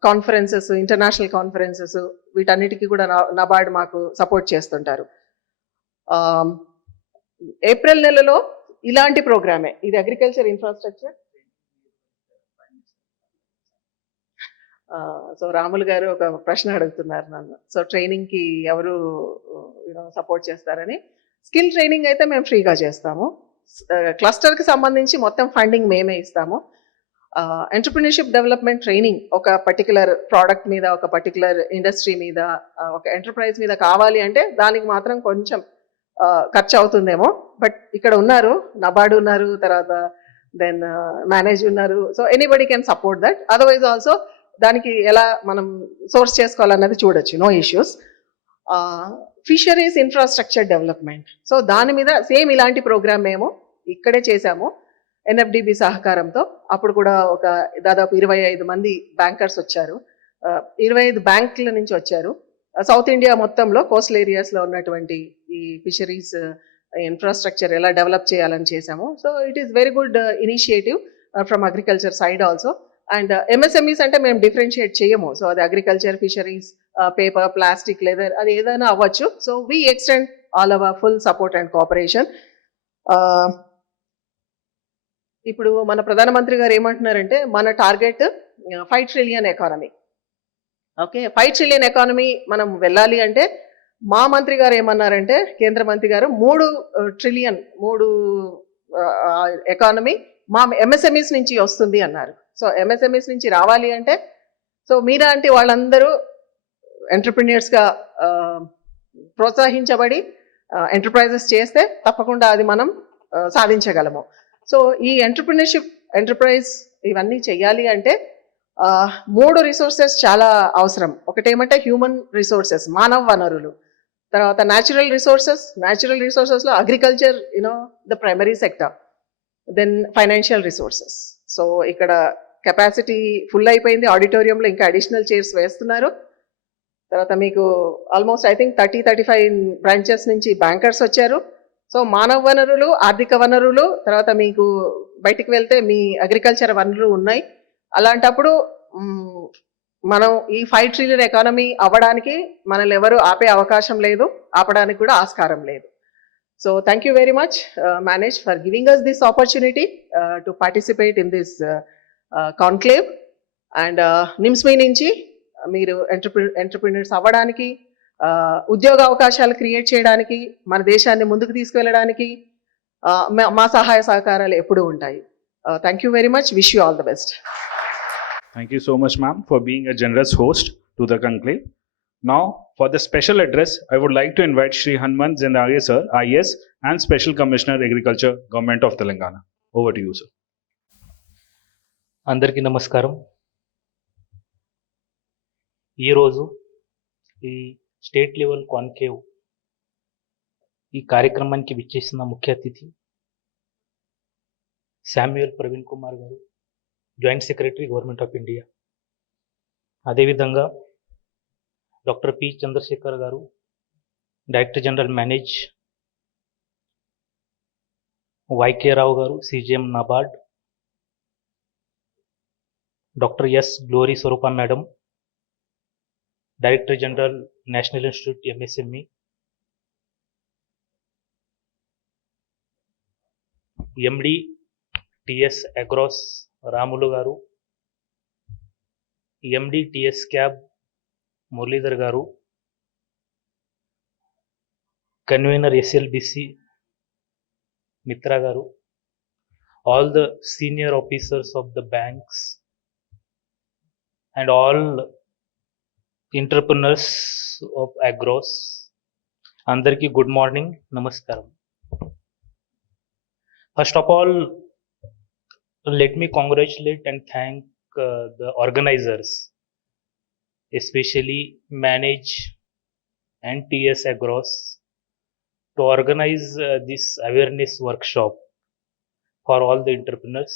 కాన్ఫరెన్సెస్, ఇంటర్నేషనల్ కాన్ఫరెన్సెస్, వీటన్నిటికీ కూడా నబార్డ్ మాకు సపోర్ట్ చేస్తుంటారు. ఏప్రిల్ నెలలో ఇలాంటి ప్రోగ్రామే, ఇది అగ్రికల్చర్ ఇన్ఫ్రాస్ట్రక్చర్. సో రాములు గారు ఒక ప్రశ్న అడుగుతున్నారు నన్ను, సో ట్రైనింగ్కి ఎవరు సపోర్ట్ చేస్తారని. స్కిల్ ట్రైనింగ్ అయితే మేము ఫ్రీగా చేస్తాము. క్లస్టర్కి సంబంధించి మొత్తం ఫండింగ్ మేమే ఇస్తాము. ఎంటర్ప్రినర్షిప్ డెవలప్మెంట్ ట్రైనింగ్ ఒక పర్టికులర్ ప్రోడక్ట్ మీద, ఒక పర్టికులర్ ఇండస్ట్రీ మీద, ఒక ఎంటర్ప్రైజ్ మీద కావాలి అంటే దానికి మాత్రం కొంచెం ఖర్చు అవుతుందేమో. బట్ ఇక్కడ ఉన్నారు, నబార్డ్ ఉన్నారు, తర్వాత దెన్ మేనేజ్ ఉన్నారు. So anybody can support that. Otherwise also దానికి ఎలా మనం సోర్స్ చేసుకోవాలన్నది చూడొచ్చు, no issues. Fisheries infrastructure development, so దాని మీద సేమ్ ఇలాంటి ప్రోగ్రామ్ మేము ఇక్కడే చేశాము ఎన్ఎఫ్డిబి సహకారంతో. అప్పుడు కూడా ఒక దాదాపు 25 మంది బ్యాంకర్స్ వచ్చారు, 25 బ్యాంకుల నుంచి వచ్చారు. సౌత్ ఇండియా మొత్తంలో కోస్టల్ ఏరియాస్లో ఉన్నటువంటి ఈ ఫిషరీస్ ఇన్ఫ్రాస్ట్రక్చర్ ఎలా డెవలప్ చేయాలని చేశాము. So it is very good initiative from agriculture side also. And MSMEs అంటే మేము డిఫరెన్షియేట్ చేయము. సో అది agriculture, fisheries, paper, plastic, leather, అది ఏదైనా అవ్వచ్చు. So we extend all our full support and cooperation. ఇప్పుడు మన ప్రధానమంత్రి గారు ఏమంటున్నారంటే మన target 5 trillion economy. Okay, 5 trillion economy మనం వెళ్ళాలి అంటే మా మంత్రి గారు ఏమన్నారంటే, కేంద్ర మంత్రి గారు 3 trillion ఎకానమీ మా ఎంఎస్ఎంఈస్ నుంచి వస్తుంది అన్నారు. సో ఎంఎస్ఎంఈస్ నుంచి రావాలి అంటే, సో మీలాంటి వాళ్ళందరూ ఎంటర్ప్రిన్యూర్స్గా ప్రోత్సహించబడి ఎంటర్ప్రైజెస్ చేస్తే తప్పకుండా అది మనం సాధించగలము. సో ఈ ఎంటర్ప్రినర్షిప్ ఎంటర్ప్రైజ్ ఇవన్నీ చెయ్యాలి అంటే 3 రిసోర్సెస్ చాలా అవసరం. ఒకటేమంటే హ్యూమన్ రిసోర్సెస్, మానవ వనరులు. తర్వాత న్యాచురల్ రిసోర్సెస్లో agriculture the primary sector. Then financial resources. So ఇక్కడ కెపాసిటీ ఫుల్ అయిపోయింది. ఆడిటోరియంలో ఇంకా అడిషనల్ చైర్స్ వేస్తున్నారు. తర్వాత మీకు ఆల్మోస్ట్ ఐ థింక్ 35 బ్రాంచెస్ నుంచి బ్యాంకర్స్ వచ్చారు. సో మానవ వనరులు, ఆర్థిక వనరులు, తర్వాత మీకు బయటికి వెళ్తే మీ అగ్రికల్చర్ వనరులు ఉన్నాయి. అలాంటప్పుడు మనం ఈ 5 ట్రిలియన్ ఎకానమీ అవ్వడానికి మనల్ని ఎవరు ఆపే అవకాశం లేదు, ఆపడానికి కూడా ఆస్కారం లేదు. So thank you very much MANAGE for giving us this opportunity to participate in this conclave. And NIMSME నుంచి మీరు ఎంటర్ప్రినర్స్ అవ్వడానికి, ఉద్యోగ అవకాశాలు క్రియేట్ చేయడానికి, మన దేశాన్ని ముందుకు తీసుకువెళ్ళడానికి మా సహాయ సహకారాలు ఎప్పుడూ ఉంటాయి. Thank you very much. Wish you all the best. Thank you so much, ma'am, for being a generous host to the conclave. Now, for the special address, I would like to invite Shri Hanuman Zindagi sir, IAS and Special Commissioner Agriculture, Government of Telangana. Over to you, sir. అందరికీ నమస్కారం. ఈరోజు ఈ state level conclave ఈ కార్యక్రమానికి విచ్చేసిన ముఖ్య అతిథి Samuel Praveen Kumar garu, joint secretary government of India. అదేవిధంగా doctor P Chandrashekar garu, director general manage, YK Rao garu, CGM NABARD, doctor S Glory Swaroopa madam, director general national institute MSME, MD TS Agros Ramulu garu, MD TS cab Muralidhar గారు, కన్వీనర్ ఎస్ఎల్బిసి మిత్రా గారు, all the senior officers of the banks and all entrepreneurs of agros, అందరికీ good morning, నమస్కారం. First of all, let me congratulate and thank the organizers, especially Manage and TS Agros, to organize this awareness workshop for all the entrepreneurs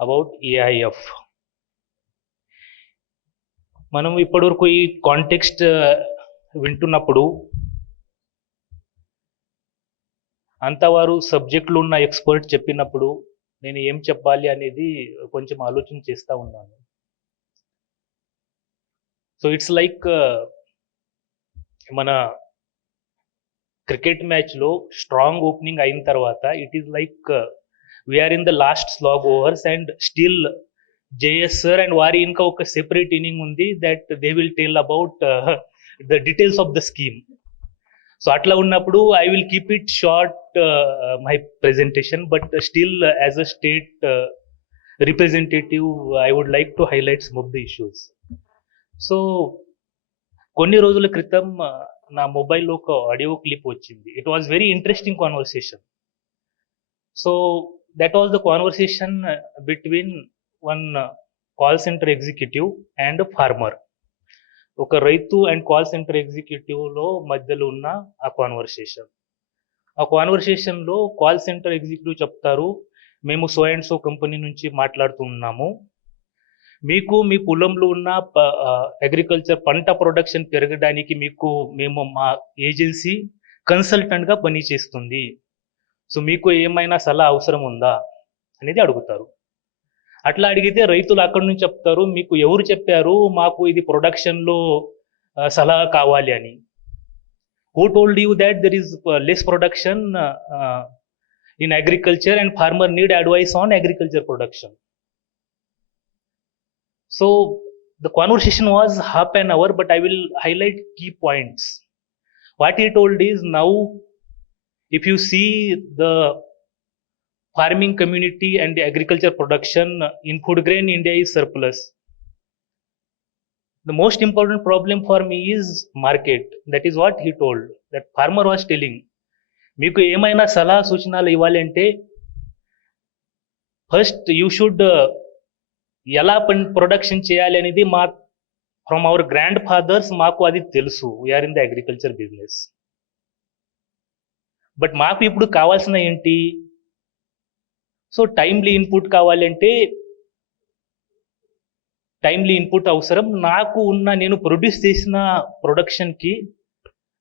about AIF. మనం ఇప్పటివరకు ఈ context వింటున్నప్పుడు అంతా వారు సబ్జెక్టులు ఉన్న ఎక్స్పర్ట్ చెప్పినప్పుడు నేను ఏం చెప్పాలి అనేది కొంచెం ఆలోచన చేస్తూ ఉన్నాను. సో ఇట్స్ లైక్ మన క్రికెట్ మ్యాచ్లో స్ట్రాంగ్ ఓపెనింగ్ అయిన తర్వాత it is like we are in the last slog overs and still JS sir and వారి ఇంకా ఒక సెపరేట్ ఇన్నింగ్ ఉంది that they will tell about the details of the scheme. So అట్లా ఉన్నప్పుడు I will keep it short my presentation, but still as a state representative I would like to highlight some of the issues. So కొన్ని రోజుల క్రితం నా మొబైల్లో ఒక audio clip వచ్చింది. It was very interesting conversation. So that was the conversation between one call centre executive and farmer. ఒక రైతు and call centre ఎగ్జిక్యూటివ్లో మధ్యలో ఉన్న ఆ కాన్వర్సేషన్లో కాల్ సెంటర్ ఎగ్జిక్యూటివ్ చెప్తారు, మేము సో అండ్ సో కంపెనీ నుంచి మాట్లాడుతున్నాము, మీకు మీ పొలంలో ఉన్న అగ్రికల్చర్ పంట ప్రొడక్షన్ పెరగడానికి మేము మా ఏజెన్సీ కన్సల్టెంట్గా పనిచేస్తుంది, సో మీకు ఏమైనా సలహా అవసరం ఉందా అనేది అడుగుతారు. అట్లా అడిగితే రైతులు అక్కడి నుంచి చెప్తారు, మీకు ఎవరు చెప్పారు మాకు ఇది ప్రొడక్షన్లో సలహా కావాలి అని? Who told you that there is less production in agriculture and farmer need advice on agriculture production? So the conversation was half an hour, but I will highlight key points. What he told is, now if you see the farming community and the agriculture production in food grain, India is surplus. The most important problem for me is market. That is what he told. That farmer was telling, మీకు ఏమైనా సలహా సూచనలు ఇవ్వాలి అంటే first you should ఎలా production చేయాలి అనేది from our grandfathers మాకు అది తెలుసు. We're in the agriculture business. But మాకు ఇప్పుడు కావాల్సిన ఏంటి? సో టైమ్లీ ఇన్పుట్ కావాలంటే టైమ్లీ ఇన్పుట్ అవసరం. నేను ప్రొడ్యూస్ చేసిన ప్రొడక్షన్కి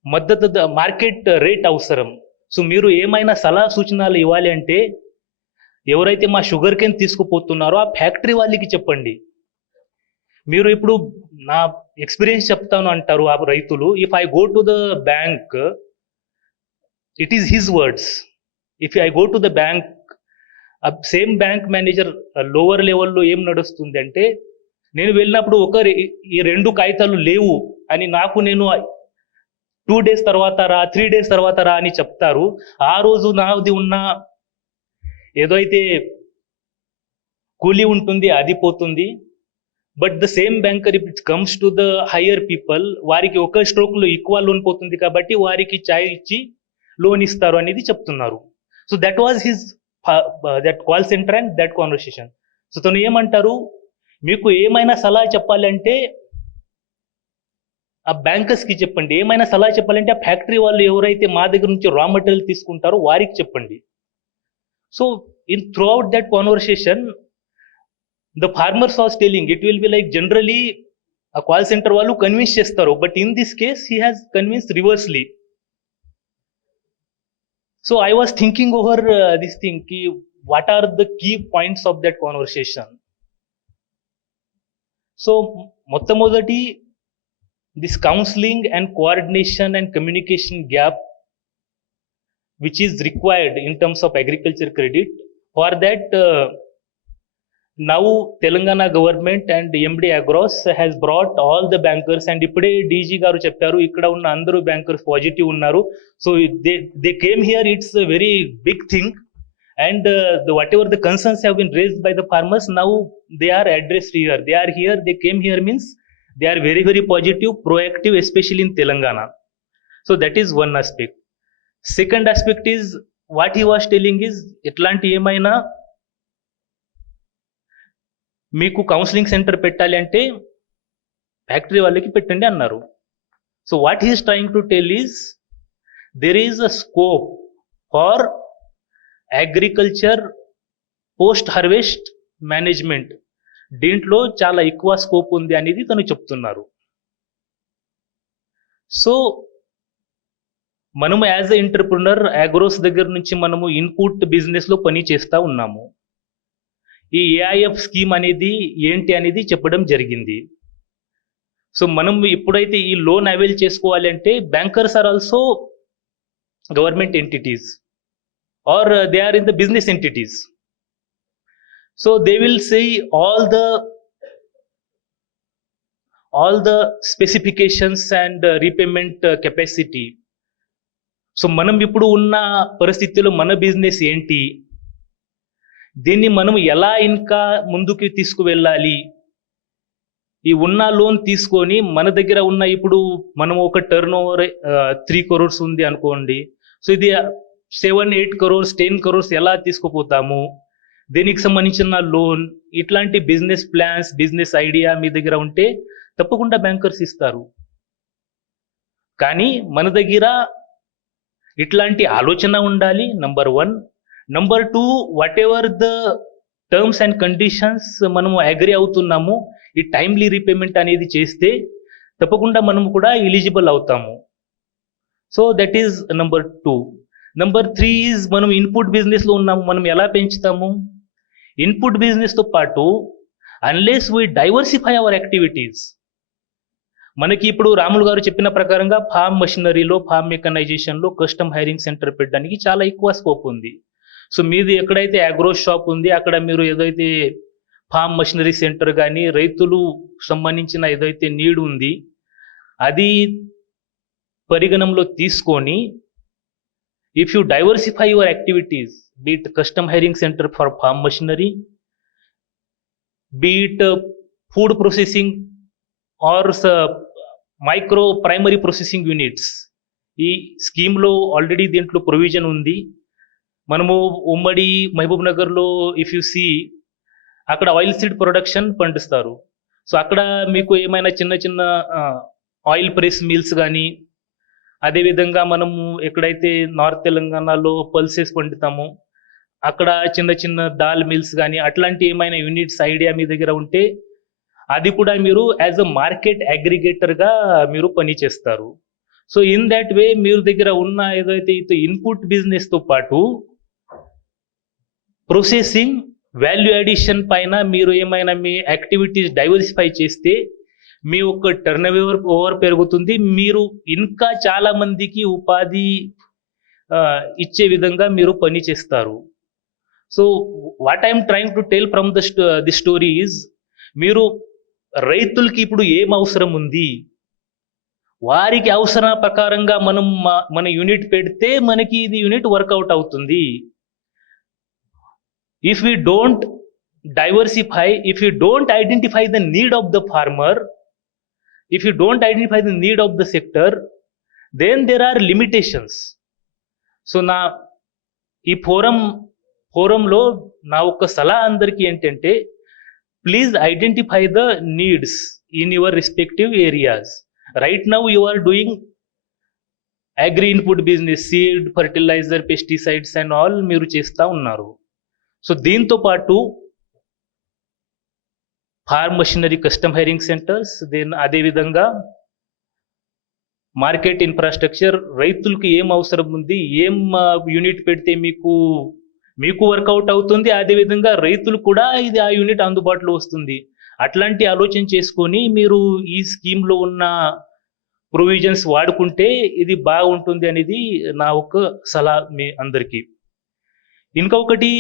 మద్దతు మార్కెట్ రేట్ అవసరం. సో మీరు ఏమైనా సలహా సూచనలు ఇవ్వాలి అంటే ఎవరైతే మా షుగర్ కేన్ తీసుకుపోతున్నారో ఆ ఫ్యాక్టరీ వాళ్ళకి చెప్పండి. మీరు ఇప్పుడు నా ఎక్స్పీరియన్స్ చెప్తాను అంటారు ఆ రైతులు. If I go to the bank, it is his words. If I go to the bank, same bank manager lower లెవెల్లో ఏం నడుస్తుంది అంటే, నేను వెళ్ళినప్పుడు ఈ 2 కాగితాలు లేవు అని నేను 2 days తర్వాత రా, 3 days తర్వాత రా అని చెప్తారు. ఆ రోజు నాది ఉన్న ఏదైతే కూలీ ఉంటుంది అది పోతుంది. But the same banker if it comes to the higher people, వారికి ఒక స్ట్రోక్లో ఎక్కువ లోన్ పోతుంది కాబట్టి వారికి ఛాయ్ ఇచ్చి లోన్ ఇస్తారు అనేది చెప్తున్నారు. So that was his that call centre and that conversation. So తను ఏమంటారు, మీకు ఏమైనా సలహా చెప్పాలంటే ఆ బ్యాంకర్స్కి చెప్పండి, ఏమైనా సలహా చెప్పాలంటే ఆ ఫ్యాక్టరీ వాళ్ళు ఎవరైతే మా దగ్గర నుంచి రా మెటీరియల్ తీసుకుంటారో వారికి చెప్పండి. So in through out that conversation the farmers was telling, it will be like generally a call center వాళ్ళు కన్విన్స్ చేస్తారు, but in this case he has convinced reversely. So I was thinking over this thing, ki what are the key points of that conversation. So మొట్టమొదటి, this counseling and coordination and communication gap which is required in terms of agriculture credit. For that now Telangana government and MD Agros has brought all the bankers, and ఇప్పుడే DG గారు చెప్పారు ఇక్కడ ఉన్న అందరూ bankers positive ఉన్నారు. So they came here, it's a very big thing, and whatever the concerns have been raised by the farmers, now they are addressed here. They came here means they are very, very positive, proactive, especially in Telangana. So that is one aspect. Second aspect is what he was telling is, ఎట్లాంటి ఏమైనా మీకు counselling centre పెట్టాలి అంటే factory వాళ్ళకి పెట్టండి అన్నారు. So what he's trying to tell us, there is a scope for agriculture post harvest management. దీంట్లో చాలా ఎక్కువ స్కోప్ ఉంది అనేది తను చెప్తున్నారు. సో మనము యాజ్ ఎ ఎంటర్ప్రినర్ అగ్రోస్ దగ్గర నుంచి మనము ఇన్పుట్ బిజినెస్లో పని చేస్తూ ఉన్నాము. ఈ ఏఐఎఫ్ స్కీమ్ అనేది ఏంటి అనేది చెప్పడం జరిగింది. సో మనం ఎప్పుడైతే ఈ లోన్ అవైల్ చేసుకోవాలి అంటే, bankers are also government entities or they are in the business entities. So they will say all the specifications and repayment capacity. So మనం ఇప్పుడు ఉన్న పరిస్థితిలో మన బిజినెస్ ఏంటి, దీన్ని మనం ఎలా ఇంకా ముందుకు తీసుకువెళ్ళాలి, ఈ ఉన్న లోన్ తీసుకొని మన దగ్గర ఉన్న ఇప్పుడు మనం ఒక టర్న్ ఓవర్ 3 crores ఉంది అనుకోండి. సో ఇది 7-8 crores 10 crores ఎలా తీసుకుపోతాము, దీనికి సంబంధించిన లోన్, ఇట్లాంటి బిజినెస్ ప్లాన్స్, బిజినెస్ ఐడియా మీ దగ్గర ఉంటే తప్పకుండా బ్యాంకర్స్ ఇస్తారు. కానీ మన దగ్గర ఇట్లాంటి ఆలోచన ఉండాలి, number 1. Number 2, what ever the terms and conditions మనము అగ్రి అవుతున్నాము, ఈ టైమ్లీ రీపేమెంట్ అనేది చేస్తే తప్పకుండా మనం కూడా ఎలిజిబుల్ అవుతాము. So that is number 2. Number 3 is మనం ఇన్పుట్ బిజినెస్లో ఉన్నాము, మనం ఎలా పెంచుతాము? ఇన్పుట్ బిజినెస్తో పాటు unless we diversify our activities, మనకి ఇప్పుడు రాములు గారు చెప్పిన ప్రకారంగా ఫార్మ్ మషినరీలో, ఫార్మ్ మెకనైజేషన్లో కస్టమ్ హైరింగ్ సెంటర్ పెట్టడానికి చాలా ఎక్కువ స్కోప్ ఉంది. సో మీది ఎక్కడైతే అగ్రో షాప్ ఉంది అక్కడ మీరు ఏదైతే ఫార్మ్ మషినరీ సెంటర్ కానీ రైతులు సంబంధించిన ఏదైతే నీడ్ ఉంది అది పరిగణంలో తీసుకొని, if you diversify your activities, be it custom hiring center for farm machinery, be it food processing or micro primary processing units, ఈ స్కీమ్లో ఆల్రెడీ దీంట్లో ప్రొవిజన్ ఉంది. మనము ఉమ్మడి మహబూబ్ నగర్లో ఇఫ్ యు సీ అక్కడ ఆయిల్ సీడ్ ప్రొడక్షన్ పండిస్తారు. సో అక్కడ మీకు ఏమైనా చిన్న చిన్న ఆయిల్ ప్రెస్ మిల్స్ కానీ, అదేవిధంగా మనము ఎక్కడైతే నార్త్ తెలంగాణలో పల్సెస్ పండుతామో అక్కడ చిన్న చిన్న దాల్ మిల్స్ కానీ అట్లాంటి ఏమైనా యూనిట్స్ ఐడియా మీ దగ్గర ఉంటే అది కూడా మీరు యాజ్ అ మార్కెట్ అగ్రిగేటర్గా మీరు పని చేస్తారు. సో ఇన్ దాట్ వే మీరు దగ్గర ఉన్న ఏదైతే ఇన్పుట్ బిజినెస్తో పాటు ప్రొసెసింగ్ వాల్యూ అడిషన్ పైన మీరు ఏమైనా మీ యాక్టివిటీస్ డైవర్సిఫై చేస్తే మీ యొక్క టర్న్ ఓవర్ పెరుగుతుంది. మీరు ఇంకా చాలా మందికి ఉపాధి ఇచ్చే విధంగా మీరు పని చేస్తారు. So what I'm trying to tell from the story is, మీరు రైతులకి ఇప్పుడు ఏం అవసరం ఉంది, వారికి అవసరం ప్రకారంగా మనం మన యూనిట్ పెడితే మనకి ఇది యూనిట్ వర్కౌట్ అవుతుంది. If we don't diversify, if you don't identify the need of the farmer, if you don't identify the need of the sector, then there are limitations. So నా ఈ ఫోరంలో నా ఒక్క సలహా అందరికీ ఏంటంటే, please identify the needs in your respective areas. Right now you are doing agri input business, seed, fertilizer, pesticides and all మీరు చేస్తూ ఉన్నారు. సో దీంతో పాటు farm machinery custom hiring centres, then అదేవిధంగా మార్కెట్ ఇన్ఫ్రాస్ట్రక్చర్, రైతులకు ఏం అవసరం ఉంది, ఏం యూనిట్ పెడితే మీకు వర్కౌట్ అవుతుంది, అదేవిధంగా రైతులు కూడా ఇది ఆ యూనిట్ అందుబాటులో వస్తుంది, అట్లాంటి ఆలోచన చేసుకొని మీరు ఈ స్కీమ్లో ఉన్న ప్రొవిజన్స్ వాడుకుంటే ఇది బాగుంటుంది అనేది నా ఒక సలహా మీ అందరికీ. ఇంకొకటి,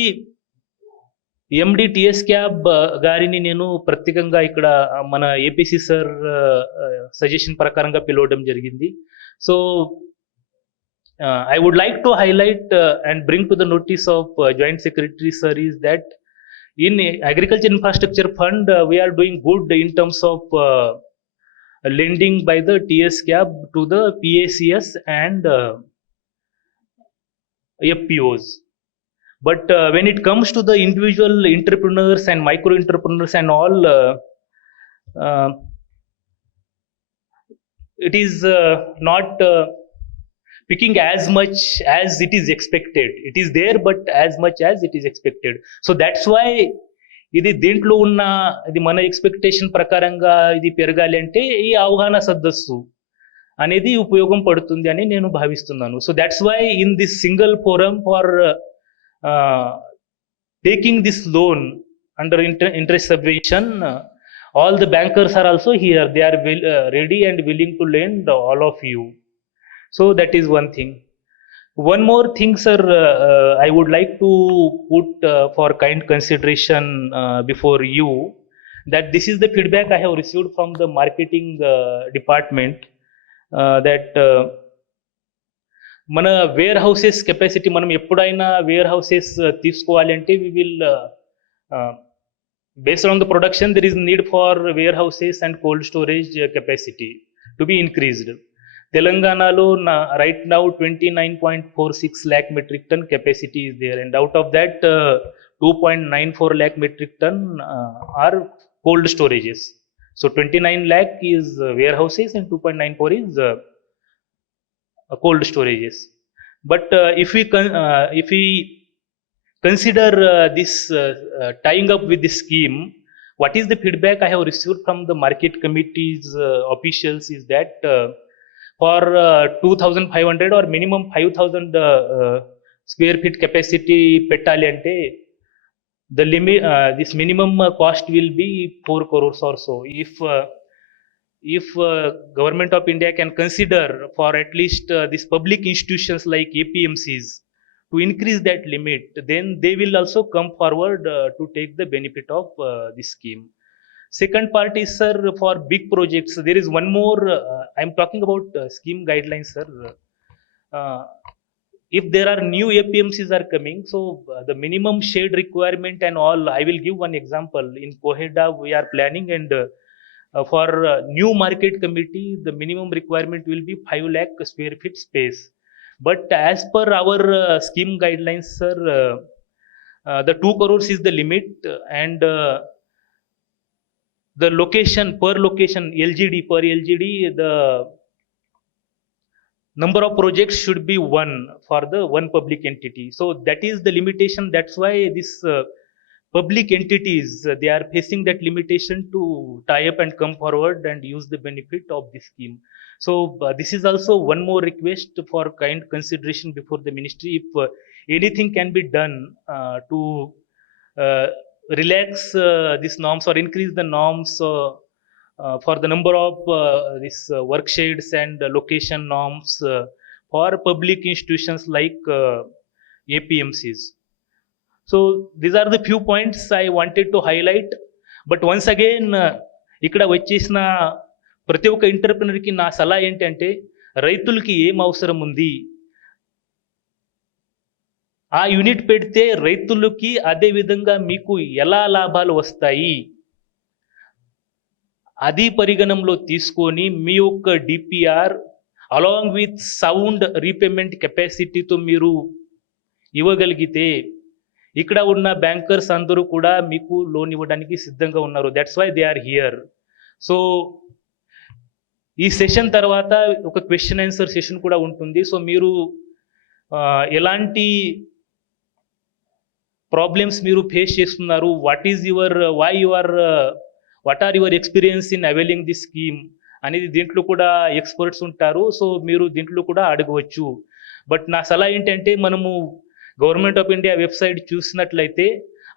ఎండి టిఎస్ క్యాబ్ గారిని నేను ప్రత్యేకంగా ఇక్కడ మన ఏపీసీ సార్ సజెషన్ ప్రకారంగా పిలవడం జరిగింది. So I would like to highlight and bring to the notice of joint secretary sir is that in agriculture infrastructure fund we're doing good in terms of lending by the TS CAB to the PACS and FPOs. But when it comes to the individual entrepreneurs and micro entrepreneurs and all, it is not picking as much as it is expected. It is there, but as much as it is expected. So that's why ఇది దీంట్లో ఉన్న ఇది మన expectation ప్రకారంగా ఇది పెరగాలి అంటే ఈ అవగాహన సదస్సు అనేది ఉపయోగం పడుతుంది అని నేను భావిస్తున్నాను. So that's why in this single forum for taking this loan under interest subvention, all the bankers are also here. They are ready and willing to lend all of you. So that is one thing. One more thing, sir, I would like to put for kind consideration before you, that this is the feedback I have received from the marketing department, that మన warehouses capacity, మనం ఎప్పుడైనా warehouses తీసుకోవాలి అంటే we will based on the production there is need for warehouses and cold storage capacity to be increased. తెలంగాణలో right now 29.46 lakh metric ton capacity is there, and out of that 2.94 lakh metric ton are cold storages. So 29 lakh is warehouses and 2.94 is cold storages. But if we consider this tying up with this scheme, what is the feedback I have received from the market committee's officials is that for 2,500 or minimum 5,000 square feet capacity petali ante the limit, this minimum cost will be 4 crores or so. If government of India can consider for at least these public institutions like APMCs to increase that limit, then they will also come forward to take the benefit of this scheme. Second part is, sir, for big projects, there is one more, I am talking about scheme guidelines, sir. If there are new APMCs are coming, so the minimum shade requirement and all, I will give one example. In Koheda we are planning, and for new market committee the minimum requirement will be 5 lakh square feet space. But as per our scheme guidelines, sir, the 2 crores is the limit, and the location per location LGD, the number of projects should be one for the one public entity. So that is the limitation. That's why this public entities, they are facing that limitation to tie up and come forward and use the benefit of this scheme. So this is also one more request for kind consideration before the ministry. If anything can be done to relax these norms or increase the norms for the number of these work shades and location norms for public institutions like APMCs. So these are the few points I wanted to highlight. But once again, ఇక్కడ వచ్చేసిన ప్రతి ఒక్క ఎంటర్ప్రినర్కి నా సలహా ఏంటంటే, రైతులకి ఏం అవసరం ఉంది, ఆ యూనిట్ పెడితే రైతులకి అదే విధంగా మీకు ఎలా లాభాలు వస్తాయి, అది పరిగణంలో తీసుకొని మీ యొక్క DPR along with sound repayment కెపాసిటీతో మీరు ఇవ్వగలిగితే ఇక్కడ ఉన్న బ్యాంకర్స్ అందరూ కూడా మీకు లోన్ ఇవ్వడానికి సిద్ధంగా ఉన్నారు. That's why they are here. So ఈ సెషన్ తర్వాత ఒక క్వశ్చన్ ఆన్సర్ సెషన్ కూడా ఉంటుంది. సో మీరు ఎలాంటి ప్రాబ్లమ్స్ మీరు ఫేస్ చేస్తున్నారు, what are your experience in availing this scheme అనేది దీంట్లో కూడా ఎక్స్పర్ట్స్ ఉంటారు. సో మీరు దీంట్లో కూడా అడగవచ్చు. బట్ నా సలహా ఏంటంటే, మనము గవర్నమెంట్ ఆఫ్ ఇండియా వెబ్సైట్ చూసినట్లయితే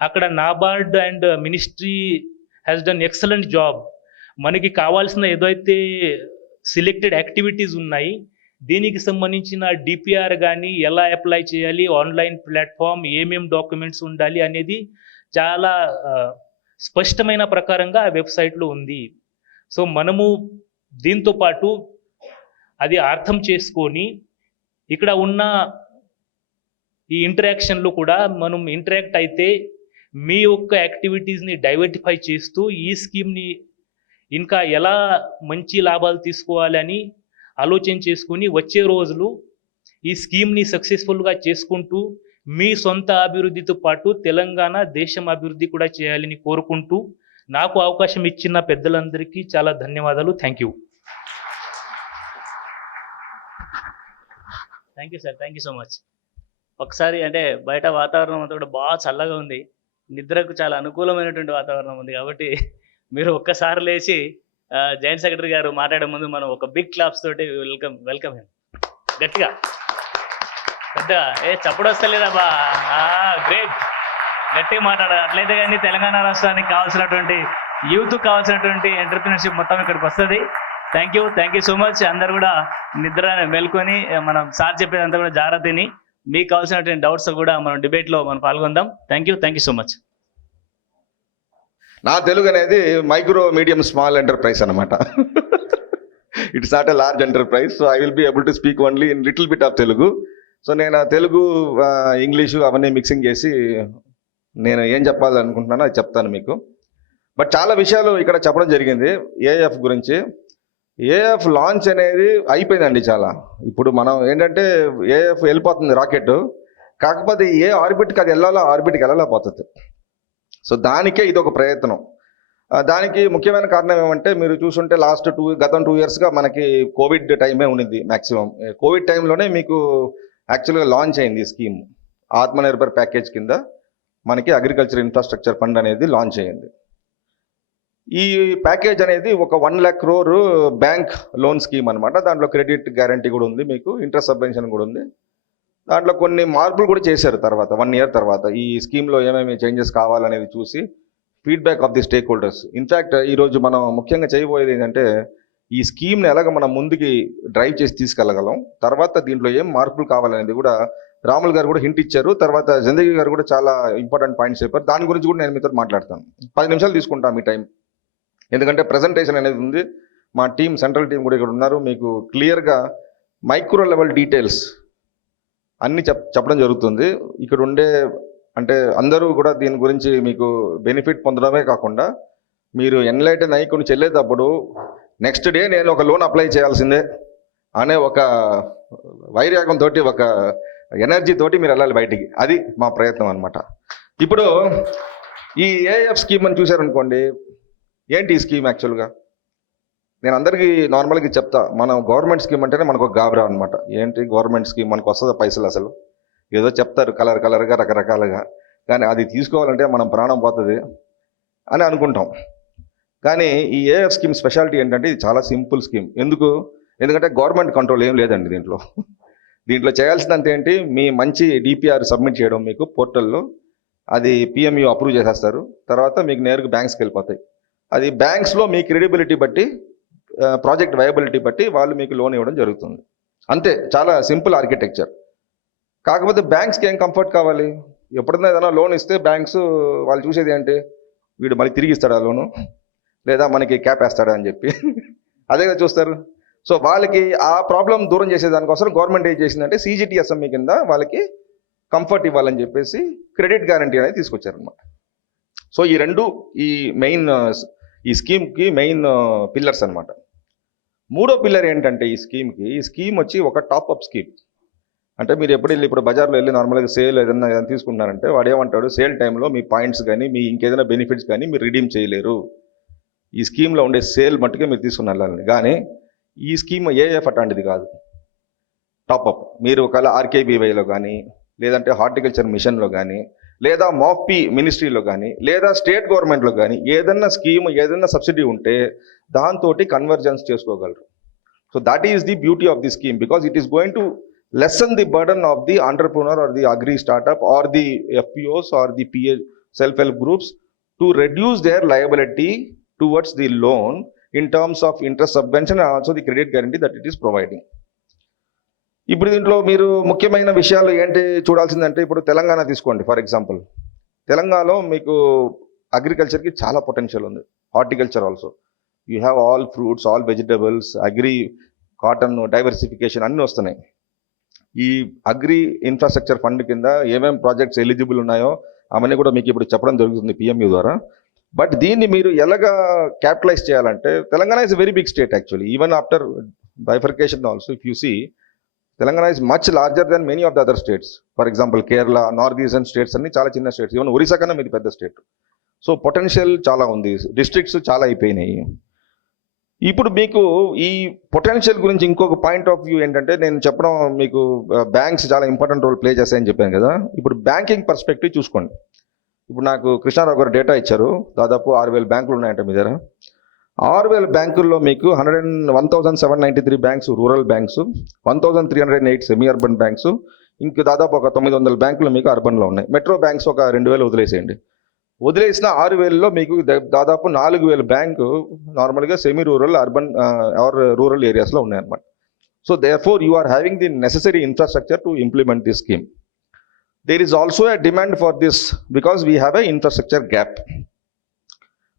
అక్కడ NABARD and ministry has done excellent job. మనకి కావాల్సిన ఏదైతే సెలెక్టెడ్ యాక్టివిటీస్ ఉన్నాయి, దీనికి సంబంధించిన డిపిఆర్ కానీ ఎలా అప్లై చేయాలి, ఆన్లైన్ ప్లాట్ఫామ్ ఏమేం డాక్యుమెంట్స్ ఉండాలి అనేది చాలా స్పష్టమైన ప్రకారంగా ఆ వెబ్సైట్లో ఉంది. సో మనము దీంతో పాటు అది అర్థం చేసుకొని ఇక్కడ ఉన్న ఈ ఇంటరాక్షన్లో కూడా మనం ఇంటరాక్ట్ అయితే మీ యొక్క యాక్టివిటీస్ని డైవర్టిఫై చేస్తూ ఈ స్కీమ్ని ఇంకా ఎలా మంచి లాభాలు తీసుకోవాలని ఆలోచన చేసుకుని వచ్చే రోజులు ఈ స్కీమ్ని సక్సెస్ఫుల్గా చేసుకుంటూ మీ సొంత అభివృద్ధితో పాటు తెలంగాణ దేశం అభివృద్ధి కూడా చేయాలని కోరుకుంటూ నాకు అవకాశం ఇచ్చిన పెద్దలందరికీ చాలా ధన్యవాదాలు. Thank you. Thank you sir, thank you so much. ఒకసారి అంటే బయట వాతావరణం అంతా కూడా బాగా చల్లగా ఉంది, నిద్రకు చాలా అనుకూలమైనటువంటి వాతావరణం ఉంది. కాబట్టి మీరు ఒక్కసారి లేచి జాయింట్ సెక్రటరీ గారు మాట్లాడే ముందు మనం ఒక బిగ్ క్లాప్స్ తోటి వెల్కమ్ హిమ్ గట్టిగా పెద్దగా. చప్పుడు వస్తలేదా బా, గ్రేట్, గట్టిగా మాట్లాడాలి. అట్లయితే కానీ తెలంగాణ రాష్ట్రానికి కావాల్సినటువంటి యూత్ కావాల్సినటువంటి ఎంటర్ప్రినర్షిప్ మొత్తం ఇక్కడికి వస్తుంది. Thank you so much. అందరు కూడా నిద్ర మేల్కొని మనం సార్ చెప్పేదంతా కూడా జాగ్రత్తని, మీకు కావాల్సినటువంటి డౌట్స్ కూడా మనం డిబేట్లో మనం పాల్గొందాం. Thank you so much. నా తెలుగు అనేది మైక్రో మీడియం స్మాల్ ఎంటర్ప్రైజ్ అనమాట. It's not a large enterprise. So I will be able to speak only in little bit of Telugu. So నేను ఆ తెలుగు ఇంగ్లీషు అవన్నీ మిక్సింగ్ చేసి నేను ఏం చెప్పాలనుకుంటున్నానో అది చెప్తాను మీకు. బట్ చాలా విషయాలు ఇక్కడ చెప్పడం జరిగింది ఏఎఫ్ గురించి. ఏఎఫ్ లాంచ్ అనేది అయిపోయిందండి చాలా. ఇప్పుడు మనం ఏంటంటే ఏఎఫ్ వెళ్ళిపోతుంది రాకెట్, కాకపోతే ఏ ఆర్బిట్కి అది వెళ్ళాలో ఆర్బిట్కి వెళ్ళలేకపోతుంది. సో దానికే ఇది ఒక ప్రయత్నం. దానికి ముఖ్యమైన కారణం ఏమంటే, మీరు చూసుంటే గతం 2 yearsగా మనకి కోవిడ్ టైమే ఉండింది. మ్యాక్సిమం కోవిడ్ టైంలోనే మీకు యాక్చువల్గా లాంచ్ అయింది ఈ స్కీమ్. ఆత్మనిర్భర్ ప్యాకేజ్ కింద మనకి అగ్రికల్చర్ ఇన్ఫ్రాస్ట్రక్చర్ ఫండ్ అనేది లాంచ్ అయ్యింది. ఈ ప్యాకేజ్ అనేది ఒక 1 lakh crore bank loan scheme అనమాట. దాంట్లో క్రెడిట్ గ్యారంటీ కూడా ఉంది, మీకు ఇంట్రెస్ట్ సబ్వెన్షన్ కూడా ఉంది. దాంట్లో కొన్ని మార్పులు కూడా చేశారు తర్వాత 1 year తర్వాత. ఈ స్కీమ్లో ఏమేమి చేంజెస్ కావాలనేది చూసి feedback of the stake holders. In fact ఈరోజు మనం ముఖ్యంగా చేయబోయేది ఏంటంటే, ఈ స్కీమ్ని ఎలాగ మనం ముందుకి డ్రైవ్ చేసి తీసుకెళ్ళగలం, తర్వాత దీంట్లో ఏం మార్పులు కావాలనేది కూడా రాములు గారు కూడా హింట్ ఇచ్చారు. తర్వాత జిందగీ గారు కూడా చాలా ఇంపార్టెంట్ పాయింట్స్ చెప్పారు. దాని గురించి కూడా నేను మీతో మాట్లాడతాను. 10 నిమిషాలు తీసుకుంటాను మీ టైం, ఎందుకంటే ప్రజెంటేషన్ అనేది ఉంది. మా టీం, సెంట్రల్ టీం కూడా ఇక్కడ ఉన్నారు. మీకు క్లియర్గా మైక్రో లెవెల్ డీటెయిల్స్ అన్నీ చెప్పడం జరుగుతుంది. ఇక్కడ ఉండే అంటే అందరూ కూడా దీని గురించి మీకు బెనిఫిట్ పొందడమే కాకుండా, మీరు ఎన్లైటన్ అయ్యి కొన్ని చెల్లేటప్పుడు నెక్స్ట్ డే నేను ఒక లోన్ అప్లై చేయాల్సిందే, అనే ఒక వైరాగంతో, ఒక ఎనర్జీ తోటి మీరు వెళ్ళాలి బయటికి. అది మా ప్రయత్నం అనమాట. ఇప్పుడు ఈ ఏఎఫ్ స్కీమ్ అని చూశారనుకోండి, ఏంటి ఈ స్కీమ్ యాక్చువల్గా? నేను అందరికీ నార్మల్గా చెప్తా, మనం గవర్నమెంట్ స్కీమ్ అంటేనే మనకు ఒక గాబరా అనమాట. ఏంటి గవర్నమెంట్ స్కీమ్, మనకు వస్తుందా పైసలు? అసలు ఏదో చెప్తారు కలర్గా రకరకాలుగా, కానీ అది తీసుకోవాలంటే మనం ప్రాణం పోతుంది అని అనుకుంటాం. కానీ ఈ ఏఎఫ్ స్కీమ్ స్పెషాలిటీ ఏంటంటే ఇది చాలా సింపుల్ స్కీమ్. ఎందుకంటే గవర్నమెంట్ కంట్రోల్ ఏం లేదండి దీంట్లో చేయాల్సిందంత ఏంటి, మీ మంచి డిపిఆర్ సబ్మిట్ చేయడం మీకు పోర్టల్లో, అది పిఎంయు అప్రూవ్ చేసేస్తారు. తర్వాత మీకు నేరుగా బ్యాంక్స్కి వెళ్ళిపోతాయి. అది బ్యాంక్స్లో మీ క్రెడిబిలిటీ బట్టి, ప్రాజెక్ట్ వయబిలిటీ బట్టి వాళ్ళు మీకు లోన్ ఇవ్వడం జరుగుతుంది. అంతే, చాలా సింపుల్ ఆర్కిటెక్చర్. కాకపోతే బ్యాంక్స్కి ఏం కంఫర్ట్ కావాలి? ఎప్పుడైనా ఏదైనా లోన్ ఇస్తే బ్యాంక్స్ వాళ్ళు చూసేది ఏంటి, వీడు మళ్ళీ తిరిగి ఇస్తాడా లోను, లేదా మనకి క్యాప్ వేస్తాడా అని చెప్పి అదేగా చూస్తారు. సో వాళ్ళకి ఆ ప్రాబ్లం దూరం చేసేదానికోసం గవర్నమెంట్ ఏం చేసిందంటే CGTSME కింద వాళ్ళకి కంఫర్ట్ ఇవ్వాలని చెప్పేసి క్రెడిట్ గ్యారంటీ అనేది తీసుకొచ్చారనమాట. సో ఈ రెండు ఈ స్కీమ్కి మెయిన్ పిల్లర్స్ అనమాట. మూడో పిల్లర్ ఏంటంటే ఈ స్కీమ్ వచ్చి ఒక టాప్అప్ స్కీమ్. అంటే మీరు ఇప్పుడు బజార్లో వెళ్ళి నార్మల్గా సేల్ ఏదైనా తీసుకుంటున్నారంటే వాడు ఏమంటాడు, సేల్ టైంలో మీ పాయింట్స్ కానీ మీ ఇంకేదైనా బెనిఫిట్స్ కానీ మీరు రిడీమ్ చేయలేరు, ఈ స్కీమ్లో ఉండే సేల్ మట్టుకే మీరు తీసుకుని వెళ్ళాలని. కానీ ఈ స్కీమ్ ఏఎఫ్ అట్లాంటిది కాదు. టాప్అప్ మీరు ఒకవేళ RKBYలో కానీ, లేదంటే హార్టికల్చర్ మిషన్లో కానీ, లేదా MOFP మినిస్ట్రీలో కానీ, లేదా స్టేట్ గవర్నమెంట్లో కానీ ఏదన్నా స్కీమ్, ఏదన్నా సబ్సిడీ ఉంటే దాంతో కన్వర్జెన్స్ చేసుకోగలరు. So that is the beauty of the scheme, because it is going to lessen the burden of the entrepreneur or the agri startup or the FPOs or the PA self-help groups to reduce their liability towards the loan in terms of interest subvention and also the credit guarantee that it is providing. ఇప్పుడు దీంట్లో మీరు ముఖ్యమైన విషయాలు ఏంటి చూడాల్సిందంటే, ఇప్పుడు తెలంగాణ తీసుకోండి for example. తెలంగాణలో మీకు అగ్రికల్చర్కి చాలా పొటెన్షియల్ ఉంది, horticulture also. You have all fruits, all vegetables, agri, cotton, diversification అన్నీ వస్తున్నాయి. ఈ అగ్రి ఇన్ఫ్రాస్ట్రక్చర్ ఫండ్ కింద ఏమేమి ప్రాజెక్ట్స్ ఎలిజిబుల్ ఉన్నాయో అవన్నీ కూడా మీకు ఇప్పుడు చెప్పడం జరుగుతుంది PMU ద్వారా. బట్ దీన్ని మీరు ఎలాగా క్యాపిటలైజ్ చేయాలంటే, Telangana is a very big state actually. Even after bifurcation also if you see, Telangana is much larger than many of the other states. For example Kerala, north eastern states అన్ని చాలా చిన్న స్టేట్స్. ఈవెన్ ఒరిస్సా కన్నా మీది పెద్ద స్టేట్. సో పొటెన్షియల్ చాలా ఉంది, districts చాలా అయిపోయినాయి. ఇప్పుడు మీకు ఈ పొటెన్షియల్ గురించి ఇంకొక పాయింట్ ఆఫ్ వ్యూ ఏంటంటే, నేను చెప్పడం మీకు బ్యాంక్స్ చాలా ఇంపార్టెంట్ రోల్ ప్లే చేస్తాయని చెప్పాను కదా. ఇప్పుడు బ్యాంకింగ్ పర్స్పెక్టివ్ చూసుకోండి. ఇప్పుడు నాకు కృష్ణారావు గారు డేటా ఇచ్చారు, దాదాపు 6,000 బ్యాంకులు ఉన్నాయంట మీ దగ్గర. 6,000 బ్యాంకుల్లో మీకు 1,793 banks rural banks, 1,308 semi urban banks, ఇంక దాదాపు ఒక 900 బ్యాంకులు మీకు అర్బన్లో ఉన్నాయి. మెట్రో బ్యాంక్స్ ఒక 2,000 వదిలేసేయండి. వదిలేసిన 6,000లో మీకు దాదాపు 4,000 బ్యాంకు నార్మల్గా semi rural, urban or rural ఏరియాస్లో ఉన్నాయన్నమాట. So therefore you are having the necessary infrastructure to implement this scheme. There is also a demand for this because we have a infrastructure gap.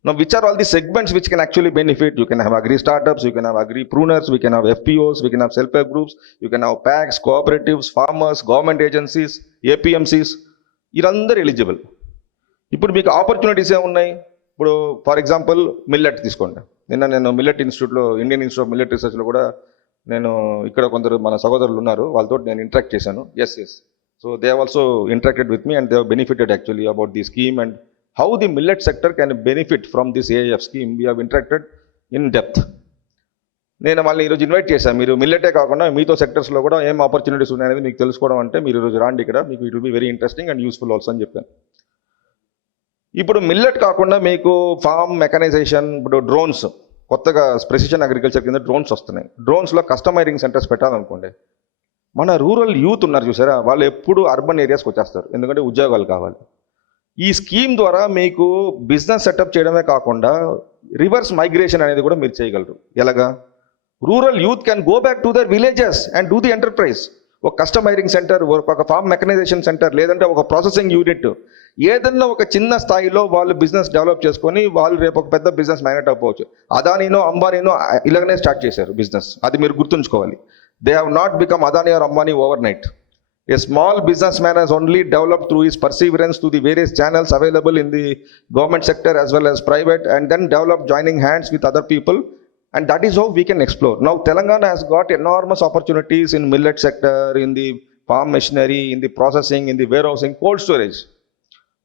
Now which are all the segments which can actually benefit? You can have agri startups, you can have agri pruners, we can have FPOs, we can have self-help groups, you can have PACs, cooperatives, farmers, government agencies, APMCs. వీరందరూ eligible. ఇప్పుడు మీకు opportunities ఏమున్నాయి? ఇప్పుడు for example millet తీసుకోండి. నేను millet ఇన్స్టిట్యూట్లో, Indian institute of millet రీసెర్చ్లో కూడా నేను ఇక్కడ కొందరు మన సహోదరులు ఉన్నారు, వాళ్ళతో నేను ఇంటరాక్ట్ చేశాను. Yes. So they have also interacted with me and they have benefited actually about the scheme and how the millet sector can benefit from this AF scheme. We have interacted in depth. నేను వాళ్ళని ఈరోజు invite చేశాను. మీరు మిల్లెటే కాకుండా మీతో సెక్టర్స్లో కూడా ఏం opportunities ఉన్నాయనేది మీకు తెలుసుకోవడం అంటే మీరు ఈరోజు రాండి ఇక్కడ, మీకు it will be very interesting and useful also అని చెప్పాను. ఇప్పుడు మిల్లెట్ కాకుండా మీకు ఫార్మ్ మెకనైజేషన్, ఇప్పుడు డ్రోన్స్, కొత్తగా ప్రెసిషన్ అగ్రికల్చర్ కింద డ్రోన్స్ వస్తున్నాయి. డ్రోన్స్లో కస్టమైజింగ్ సెంటర్స్ పెట్టాలనుకోండి, మన రూరల్ యూత్ ఉన్నారు చూసారా, వాళ్ళు ఎప్పుడు అర్బన్ ఏరియాస్కి వచ్చేస్తారు, ఎందుకంటే ఉద్యోగాలు కావాలి. ఈ స్కీమ్ ద్వారా మీకు బిజినెస్ సెటప్ చేయడమే కాకుండా రివర్స్ మైగ్రేషన్ అనేది కూడా మీరు చేయగలరు. ఎలాగా? Rural youth can go back to their villages and do the enterprise. ఒక కస్టమైజింగ్ సెంటర్, ఒక ఫార్మ్ మెకనైజేషన్ సెంటర్, లేదంటే ఒక ప్రాసెసింగ్ యూనిట్, ఏదన్నా ఒక చిన్న స్థాయిలో వాళ్ళు బిజినెస్ డెవలప్ చేసుకొని వాళ్ళు రేపు ఒక పెద్ద బిజినెస్ మ్యాగ్నెట్ అవ్వచ్చు. అదానీనో అంబానీనో ఇలాగనే స్టార్ట్ చేశారు బిజినెస్. అది మీరు గుర్తుంచుకోవాలి. They have not become Adani or Ambani overnight. A small businessman has only developed through his perseverance to the various channels available in the government sector as well as private, and then developed joining hands with other people And that is how we can explore. Now, Telangana has got enormous opportunities in millet sector, in the farm machinery, in the processing, in the warehousing, cold storage.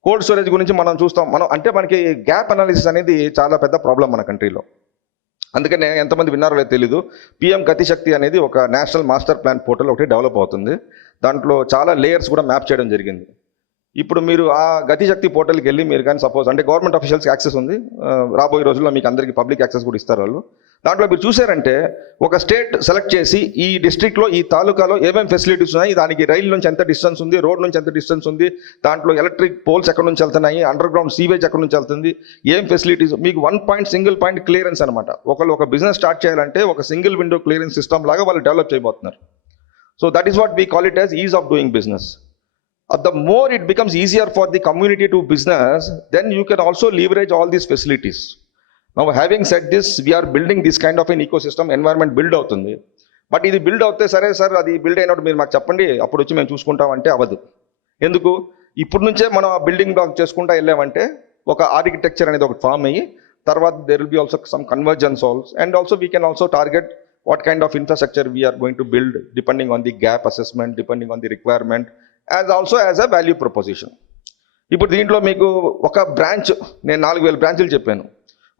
Cold storage గురించి మనం చూస్తాం. అంటే మనకి gap analysis అనేది చాలా పెద్ద problem మన కంట్రీలో. అందుకనే ఎంతమంది విన్నారో లేదో తెలీదు, పిఎం గతిశక్తి అనేది ఒక నేషనల్ మాస్టర్ ప్లాన్ పోర్టల్ ఒకటి డెవలప్ అవుతుంది. దాంట్లో చాలా లేయర్స్ కూడా మ్యాప్ చేయడం జరిగింది. ఇప్పుడు మీరు ఆ గతిశక్తి పోర్టల్కి వెళ్ళి మీరు కానీ సపోజ్ అంటే గవర్నమెంట్ అఫీషియల్స్కి యాక్సెస్ ఉంది, రాబోయే రోజుల్లో మీకు అందరికీ పబ్లిక్ యాక్సెస్ కూడా ఇస్తారు వాళ్ళు. దాంట్లో మీరు చూసారంటే ఒక స్టేట్ సెలెక్ట్ చేసి ఈ డిస్ట్రిక్ట్లో ఈ తాలూకాలో ఏమేమి ఫెసిలిటీస్ ఉన్నాయి, దానికి రైలు నుంచి ఎంత డిస్టెన్స్ ఉంది, రోడ్ నుంచి ఎంత డిస్టెన్స్ ఉంది, దాంట్లో ఎలక్ట్రిక్ పోల్స్ ఎక్కడి నుంచి వెళ్తున్నాయి, అండర్ గ్రౌండ్ సీవేజ్ ఎక్కడి నుంచి వెళ్తుంది, ఏం ఫెసిలిటీస్, మీకు సింగిల్ పాయింట్ క్లియరెన్స్ అనమాట. ఒక బిజినెస్ స్టార్ట్ చేయాలంటే ఒక సింగిల్ విండో క్లియరెన్స్ సిస్టమ్ లాగా వాళ్ళు డెవలప్ చేయబోతున్నారు. So that is what we call it as is of doing business. The more it becomes easier for the community to business, then you can also leverage all these facilities. Now, having said this, we are building this kind of an ecosystem, environment build అవుతుంది. But ఇది build అవుతే సరే sir అది build అయినప్పుడు మీరు మాకు చెప్పండి, అప్పుడు వచ్చి మేము చూసుకుంటామంటే అవ్వదు. ఎందుకు? ఇప్పుడు నుంచే మనం ఆ బిల్డింగ్ బ్లాక్ చేసుకుంటా వెళ్ళామంటే ఒక ఆర్కిటెక్చర్ అనేది ఒకటి ఫామ్ అయ్యి తర్వాత there will be also some convergence also, and also we can also target what kind of infrastructure we are going to build depending on the gap assessment, depending on the requirement, as a value proposition. ఇప్పుడు దీంట్లో మీకు ఒక branch, నేను 4000 బ్రాంచ్లు చెప్పాను.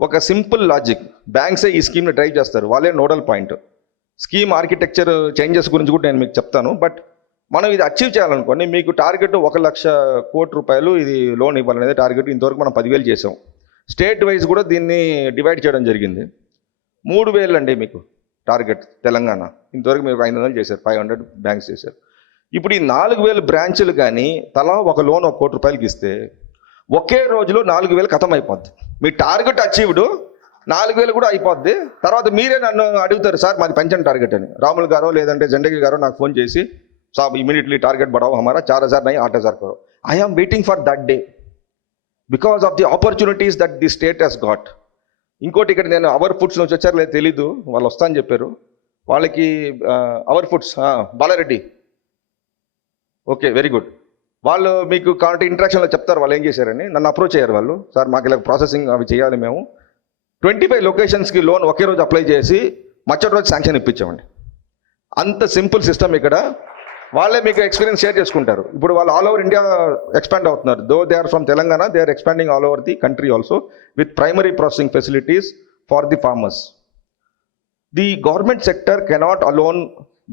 ఒక simple logic, బ్యాంక్సే ఈ స్కీమ్ని డ్రైవ్ చేస్తారు, వాళ్ళే nodal point. Scheme architecture changes గురించి కూడా నేను మీకు చెప్తాను. బట్ మనం ఇది అచీవ్ చేయాలనుకోండి, మీకు టార్గెట్ 1,00,000 కోట్ల రూపాయలు ఇది లోన్ ఇవ్వాలనేది టార్గెట్. ఇంతవరకు మనం 10,000 చేసాం. స్టేట్ వైజ్ కూడా దీన్ని డివైడ్ చేయడం జరిగింది. 3,000 అండి మీకు టార్గెట్ తెలంగాణ. ఇంతవరకు మీరు 500 చేశారు, 500 బ్యాంక్స్ చేశారు. ఇప్పుడు ఈ 4,000 బ్రాంచులు కానీ తలా ఒక లోన్ 1 కోటి రూపాయలకి ఇస్తే ఒకే రోజులో 4,000 ఖతం అయిపోద్ది. మీ టార్గెట్ అచీవ్డ్, 4,000 కూడా అయిపోద్ది. తర్వాత మీరే నన్ను అడుగుతారు, సార్ మాది పెన్షన్ టార్గెట్ అని. రాములు గారో లేదంటే జెండగి గారో నాకు ఫోన్ చేసి, సాబ్ ఇమీడియట్లీ టార్గెట్ बढ़ाओ हमारा 4,000 नहीं 8,000 करो. I am waiting for that day because of the opportunities that the state has got. ఇంకోటి ఇక్కడ నేను అవర్ ఫుడ్స్ నుంచి వచ్చారు లేదు తెలీదు, వాళ్ళు వస్తా అని చెప్పారు. వాళ్ళకి our foods Balareddy, okay very good. వాళ్ళు మీకు కాబట్టి ఇంట్రాక్షన్లో చెప్తారు వాళ్ళు ఏం చేశారని. నన్ను అప్రోచ్ అయ్యారు వాళ్ళు, సార్ మాకు ఇలా ప్రాసెసింగ్ అవి చేయాలి మేము. 25 లొకేషన్స్కి లోన్ ఒకే రోజు అప్లై చేసి మచ్చటి రోజు శాంక్షన్ ఇప్పించామండి. అంత సింపుల్ సిస్టమ్ ఇక్కడ. వాళ్ళే మీకు ఎక్స్పీరియన్స్ షేర్ చేసుకుంటారు. ఇప్పుడు వాళ్ళు ఆల్ ఓవర్ ఇండియా ఎక్స్పాండ్ అవుతున్నారు. Though they are from Telangana, they are expanding all over the country also with primary processing facilities for the farmers. The government sector cannot alone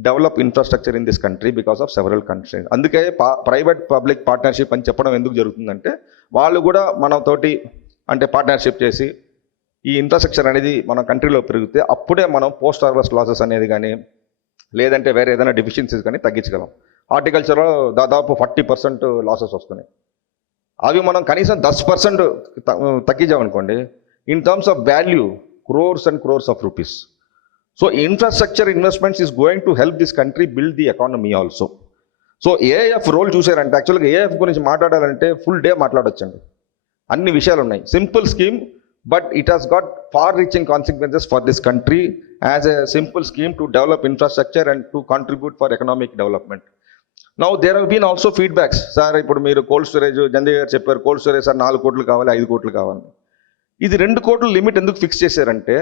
develop infrastructure in this country because of several constraints. అందుకే private public partnership అని చెప్పడం ఎందుకు జరుగుతుందంటే, వాళ్ళు కూడా మనతోటి అంటే partnership చేసి ఈ ఇన్ఫ్రాస్ట్రక్చర్ అనేది మన కంట్రీలో పెరిగితే అప్పుడే మనం పోస్ట్ హార్వెస్ట్ లాసెస్ అనేది కానీ లేదంటే వేరే ఏదైనా డెఫిషియన్సీస్ కానీ తగ్గించగలం. హార్టికల్చర్లో దాదాపు 40% లాసెస్ వస్తున్నాయి. అవి మనం కనీసం 10% తగ్గించామనుకోండి, in terms of value crores and crores of rupees. So infrastructure investments is going to help this country build the economy also. So AF role చూసారంటే, యాక్చువల్గా ఏఎఫ్ గురించి మాట్లాడాలంటే ఫుల్ డే మాట్లాడొచ్చండి. అన్ని విషయాలు ఉన్నాయి. Simple scheme, but it has got far-reaching consequences for this country as a simple scheme to develop infrastructure and to contribute for economic development. Now there have been also feedbacks, sir ఇప్పుడు మీరు cold storage జంజయ్ గారు చెప్పారు, cold storage sir 4 కోట్లు కావాలి 5 కోట్లు కావాలి. ఇది 2 కోట్ల లిమిట్ ఎందుకు ఫిక్స్ చేశారంటే,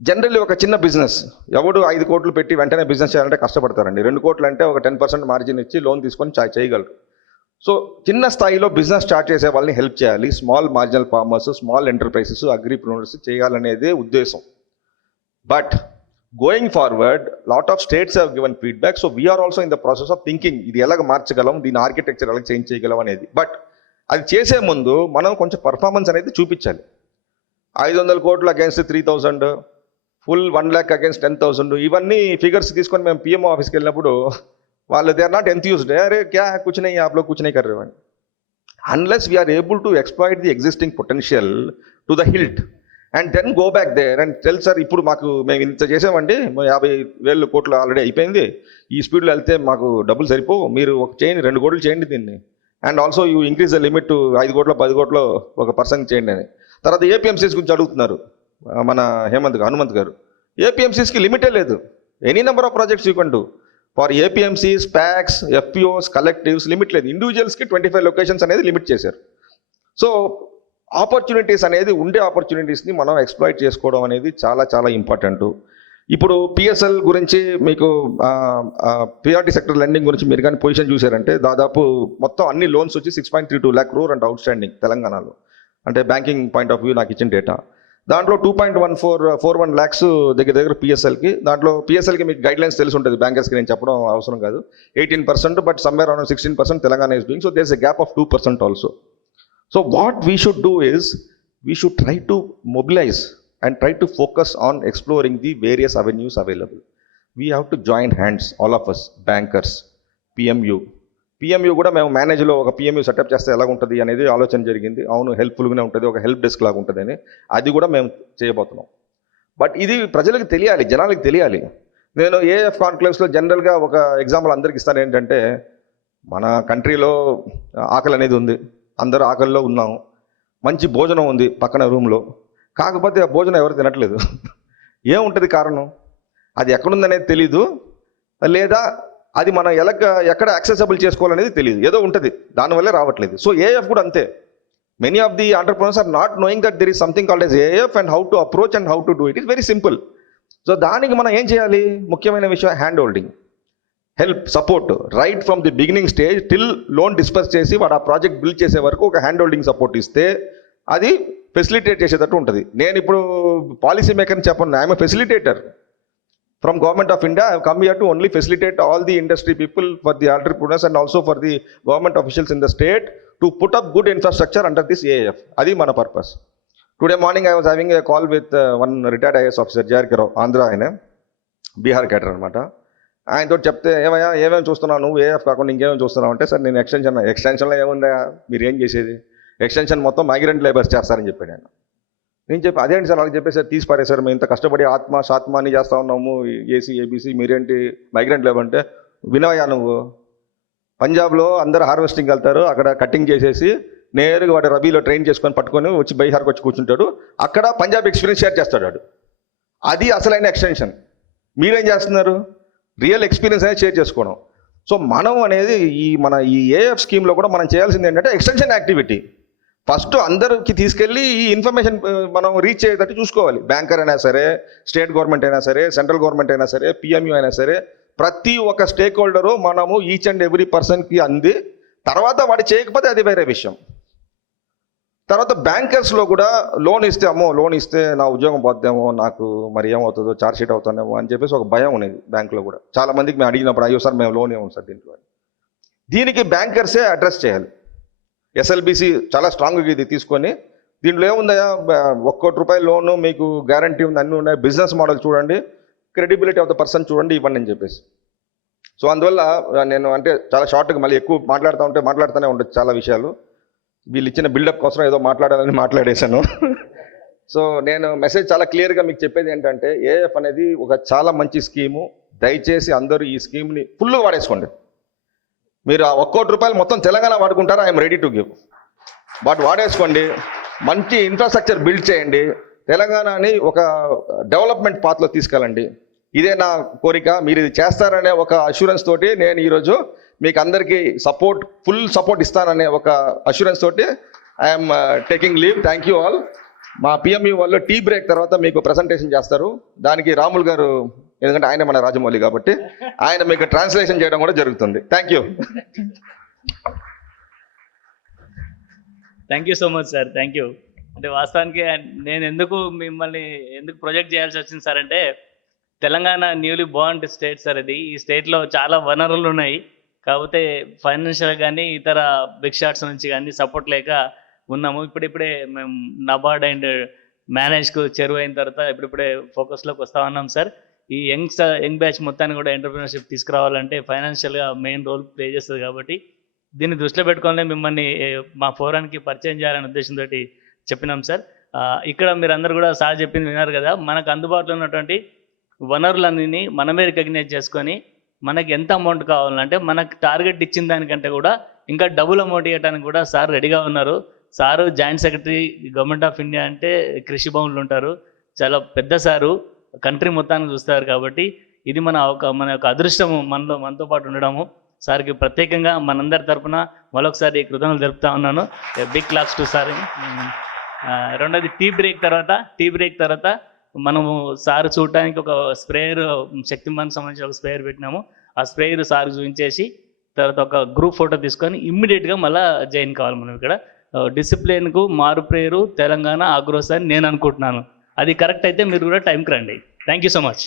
జనరల్లీ ఒక చిన్న బిజినెస్ ఎవడు 5 కోట్లు పెట్టి వెంటనే బిజినెస్ చేయాలంటే కష్టపడతారండి. 2 కోట్లు అంటే ఒక 10% మార్జిన్ ఇచ్చి లోన్ తీసుకొని చేయగలరు. సో చిన్న స్థాయిలో బిజినెస్ స్టార్ట్ చేసే వాళ్ళని హెల్ప్ చేయాలి. Small marginal farmers, small enterprises, agripreneurs చేయాలనేదే ఉద్దేశం. But going forward lot of states have given feedback. So we are also in the process of thinking ఇది ఎలాగ మార్చగలం, దీని ఆర్కిటెక్చర్ ఎలా చేంజ్ చేయగలం అనేది. బట్ అది చేసే ముందు మనం కొంచెం పర్ఫార్మెన్స్ అనేది చూపించాలి. 500 కోట్లు అగేన్స్ట్ 3,000, ఫుల్ 1 lakh అగేన్స్ట్ 10,000, ఇవన్నీ ఫిగర్స్ తీసుకొని మేము పిఎంఓ ఆఫీస్కి వెళ్ళినప్పుడు వాళ్ళు దే ఆర్ నాట్ ఎంథ్యూజ్డ్. అరే క్యా కుచ్ నహీ ఆప్ లోగ్ కుచ్ నహీ కర్ రహే హై. Unless we are able to exploit the existing potential to the hilt and then go back there and tell sir ఇప్పుడు మాకు మేము ఇంత చేసామండి, 50,000 కోట్లు ఆల్రెడీ అయిపోయింది, ఈ స్పీడ్లో వెళ్తే మాకు డబ్బులు సరిపోవు, మీరు ఒక చేయండి 2 కోట్లు చేయండి దీన్ని, and also you increase the limit to 5 కోట్లు 10 కోట్లు ఒక పర్సన్ చేయండి అని. తర్వాత ఏపీఎంసీస్ గురించి అడుగుతున్నారు మన హనుమంత్ గారు. ఏపీఎంసీస్కి లిమిటే లేదు. Any number of projects you can do. For APMCs, packs, FPOs, collectives limit లేదు. ఇండివిజువల్స్కి 25 లొకేషన్స్ అనేది లిమిట్ చేశారు. సో ఆపర్చునిటీస్ అనేది ఉండే ఆపర్చునిటీస్ని మనం ఎక్స్ప్లాయిట్ చేసుకోవడం అనేది చాలా చాలా ఇంపార్టెంట్. ఇప్పుడు పిఎస్ఎల్ గురించి మీకు ప్రియారిటీ సెక్టర్ లెండింగ్ గురించి మీరు కానీ పొజిషన్ చూసారంటే దాదాపు మొత్తం అన్ని లోన్స్ వచ్చి 6.32 lakh crore and out standing తెలంగాణలో. అంటే బ్యాంకింగ్ పాయింట్ ఆఫ్ వ్యూ నాకు ఇచ్చిన డేటా. దాంట్లో 2.1441 lakhs దగ్గర దగ్గర పిఎస్ఎల్కి. దాంట్లో పిఎస్ఎల్కి మీకు గైడ్ లైన్స్ తెలిసి ఉంటుంది, బ్యాంకర్స్కి నేను చెప్పడం అవసరం కాదు. 18%, but somewhere around 16% Telangana is doing. So there's a gap of 2% also. So what we should do is, we should try to mobilize and try to focus on exploring the various avenues available. We have to join hands, all of us, bankers, PMU. PMU కూడా మేము మేనేజ్లో ఒక PMU setup చేస్తే ఎలా ఉంటుంది అనేది ఆలోచన జరిగింది. అవును, హెల్ప్ఫుల్గానే ఉంటుంది, ఒక హెల్ప్ డెస్క్ లాగా ఉంటుందని. అది కూడా మేము చేయబోతున్నాం. బట్ ఇది ప్రజలకు తెలియాలి, జనాలకు తెలియాలి. నేను ఏఎఫ్ కాన్క్లేవ్స్లో జనరల్గా ఒక ఎగ్జాంపుల్ అందరికి ఇస్తాను. ఏంటంటే, మన కంట్రీలో ఆకలి అనేది ఉంది, అందరూ ఆకలిలో ఉన్నాము. మంచి భోజనం ఉంది పక్కన రూమ్లో, కాకపోతే ఆ భోజనం ఎవరు తినట్లేదు. ఏముంటుంది కారణం? అది ఎక్కడుందనేది తెలీదు, లేదా అది మనం ఎక్కడ యాక్సెసబుల్ చేసుకోవాలనేది తెలియదు. ఏదో ఉంటుంది, దానివల్లే రావట్లేదు. సో ఏఎఫ్ కూడా అంతే. Many of the entrepreneurs are not knowing that there is something called S AF and how to approach and how to do it. It's very simple. So దానికి మనం ఏం చేయాలి? ముఖ్యమైన విషయం hand holding, help, support. Right from the beginning stage till loan disburse చేసి వాడు ఆ project build చేసే వరకు ఒక హ్యాండ్ హోల్డింగ్ సపోర్ట్ ఇస్తే అది ఫెసిలిటేట్ చేసేటట్టు ఉంటుంది. నేను ఇప్పుడు పాలసీ మేకర్ని చెప్పను, I'm a facilitator. From Government of India, I have come here to only facilitate all the industry people, for the entrepreneurs and also for the government officials in the state to put up good infrastructure under this AAF. Adi mana purpose. Today morning I was having a call with one retired IAS officer, Jarkaro, Andhra ayane, Bihar cadre anamata. ఆయనతో చెప్తే ఏమేమి చూస్తున్నావు నువ్వు, AF కాకుండా ఇంకేమేమి చూస్తున్నావు అంటే, sir నేను ఎక్స్టెన్షన్లో ఏముందా, మీరు ఏం చేసేది, ఎక్స్టెన్షన్ మొత్తం మైగ్రెంట్ లేబర్స్ చేస్తారని చెప్పాడు ఆయన. నేను చెప్పి అదేంటి సార్ అలాగే చెప్పేసారు, తీసి పారేశారు, మేము ఇంత కష్టపడి శాత్మ అని చేస్తూ ఉన్నాము, ఏసీ ఏబీసీ, మీరేంటి మైగ్రెంట్ లేబర్ అంటే, వినవయ్యా నువ్వు, పంజాబ్లో అందరూ హార్వెస్టింగ్ వెళ్తారు, అక్కడ కటింగ్ చేసేసి నేరుగా వాడు రబీలో ట్రైన్ చేసుకొని పట్టుకొని వచ్చి బీహార్కి వచ్చి కూర్చుంటాడు, అక్కడ పంజాబ్ ఎక్స్పీరియన్స్ షేర్ చేస్తాడు వాడు. అది అసలైన ఎక్స్టెన్షన్. మీరేం చేస్తున్నారు? రియల్ ఎక్స్పీరియన్స్ అనేది షేర్ చేసుకోవడం. సో మనం అనేది ఈ ఏఎఫ్ స్కీమ్లో కూడా మనం చేయాల్సింది ఏంటంటే ఎక్స్టెన్షన్ యాక్టివిటీ. ఫస్ట్ అందరికి తీసుకెళ్ళి ఈ ఇన్ఫర్మేషన్ మనం రీచ్ అయ్యేటట్టు చూసుకోవాలి. బ్యాంకర్ అయినా సరే, స్టేట్ గవర్నమెంట్ అయినా సరే, సెంట్రల్ గవర్నమెంట్ అయినా సరే, పిఎంయూ అయినా సరే, ప్రతి ఒక్క స్టేక్ హోల్డరు మనము ఈచ్ అండ్ ఎవ్రీ పర్సన్కి అంది. తర్వాత వాడు చేయకపోతే అది వేరే విషయం. తర్వాత బ్యాంకర్స్లో కూడా లోన్ ఇస్తే, అమ్మో లోన్ ఇస్తే నా ఉద్యోగం పోద్దేమో, నాకు మరి ఏమవుతుందో, చార్జ్ షీట్ అవుతానేమో అని చెప్పేసి ఒక భయం ఉండేది బ్యాంకులో కూడా. చాలా మందికి మేము అడిగినప్పుడు, అయ్యో సార్ మేము లోన్ ఏమో సార్ దీంట్లో. దీనికి బ్యాంకర్సే అడ్రస్ చేయాలి. ఎస్ఎల్బిసి చాలా స్ట్రాంగ్గా ఇది తీసుకొని, దీంట్లో ఏముందా, 1 కోటి రూపాయల లోను మీకు గ్యారంటీ ఉంది, అన్నీ ఉన్నాయి, బిజినెస్ మోడల్ చూడండి, క్రెడిబిలిటీ ఆఫ్ ద పర్సన్ చూడండి, ఇవ్వండి అని చెప్పేసి. సో అందువల్ల నేను అంటే చాలా షార్ట్గా, మళ్ళీ ఎక్కువ మాట్లాడుతూనే ఉండొచ్చు చాలా విషయాలు. వీళ్ళు ఇచ్చిన బిల్డప్ కోసం ఏదో మాట్లాడాలని మాట్లాడేశాను. సో నేను మెసేజ్ చాలా క్లియర్గా మీకు చెప్పేది ఏంటంటే, ఏఎఫ్ అనేది ఒక చాలా మంచి స్కీము. దయచేసి అందరూ ఈ స్కీమ్ని ఫుల్గా వాడేసుకోండి. మీరు ఆ 1 కోటి రూపాయలు మొత్తం తెలంగాణ వాడుకుంటారా, I'm ready to give. But వాడేసుకోండి, మంచి ఇన్ఫ్రాస్ట్రక్చర్ బిల్డ్ చేయండి, తెలంగాణని ఒక డెవలప్మెంట్ పాత్లో తీసుకెళ్ళండి. ఇదే నా కోరిక. మీరు ఇది చేస్తారనే ఒక అష్యూరెన్స్ తోటి నేను ఈరోజు మీకు అందరికీ ఫుల్ సపోర్ట్ ఇస్తాననే ఒక అష్యూరెన్స్ తోటి I'm taking leave. Thank you all. మా పిఎంయూ వాళ్ళు టీ బ్రేక్ తర్వాత మీకు ప్రజెంటేషన్ చేస్తారు. దానికి రాములు గారు, ఎందుకంటే ఆయన మన రాజమౌళి కాబట్టి, ఆయన మీకు ట్రాన్స్లేషన్ చేయడం కూడా జరుగుతుంది. Thank you. Thank you so much sir, thank you. అంటే వాస్తవానికి నేను మిమ్మల్ని ఎందుకు ప్రొజెక్ట్ చేయాల్సి వచ్చింది సార్ అంటే, Telangana newly Born state sir ఇది. ఈ స్టేట్లో చాలా వనరులు ఉన్నాయి, కాకపోతే ఫైనాన్షియల్ కానీ ఇతర బిగ్ షాట్స్ నుంచి కానీ సపోర్ట్ లేక ఉన్నాము. ఇప్పుడిప్పుడే మేము నబార్డ్ అండ్ మేనేజ్కు చెరువు అయిన తర్వాత ఇప్పుడిప్పుడే ఫోకస్లోకి వస్తూ ఉన్నాం సార్. ఈ యంగ్ బ్యాచ్ మొత్తాన్ని కూడా ఎంటర్ప్రినర్షిప్ తీసుకురావాలంటే ఫైనాన్షియల్గా మెయిన్ రోల్ ప్లే చేస్తుంది. కాబట్టి దీన్ని దృష్టిలో పెట్టుకొని మిమ్మల్ని మా ఫోరానికి పరిచయం చేయాలనే ఉద్దేశంతో చెప్పినాం సార్. ఇక్కడ మీరు అందరు కూడా సార్ చెప్పింది విన్నారు కదా. మనకు అందుబాటులో ఉన్నటువంటి వనరులన్నీ మనమే రికగ్నైజ్ చేసుకొని మనకి ఎంత అమౌంట్ కావాలంటే మనకు టార్గెట్ ఇచ్చిన దానికంటే కూడా ఇంకా డబుల్ అమౌంట్ ఇవ్వడానికి కూడా సార్ రెడీగా ఉన్నారు. Sir joint secretary government of India అంటే కృషి భవన్లు ఉంటారు, చాలా పెద్ద సారు, కంట్రీ మొత్తాన్ని చూస్తారు. కాబట్టి ఇది మన యొక్క అదృష్టము మనతో పాటు ఉండడము. సార్కి ప్రత్యేకంగా మనందరి తరఫున మరొకసారి కృతజ్ఞతలు తెలుపుతా ఉన్నాను. Big claps to sir. రెండోది టీ బ్రేక్ తర్వాత మనము సార్ చూడటానికి ఒక స్ప్రేయర్ శక్తిమాన్ సంబంధించి ఒక స్ప్రేయర్ పెట్టినాము. ఆ స్ప్రేయర్ సార్ చూపించేసి తర్వాత ఒక గ్రూప్ ఫోటో తీసుకొని ఇమ్మీడియట్గా మళ్ళీ జాయిన్ కావాలి మనం ఇక్కడ. డిసిప్లిన్కు మారు ప్రేరు తెలంగాణ ఆగ్రోస్ అని నేను అనుకుంటున్నాను. అది కరెక్ట్ అయితే మీరు కూడా టైంకి రండి. Thank you so much.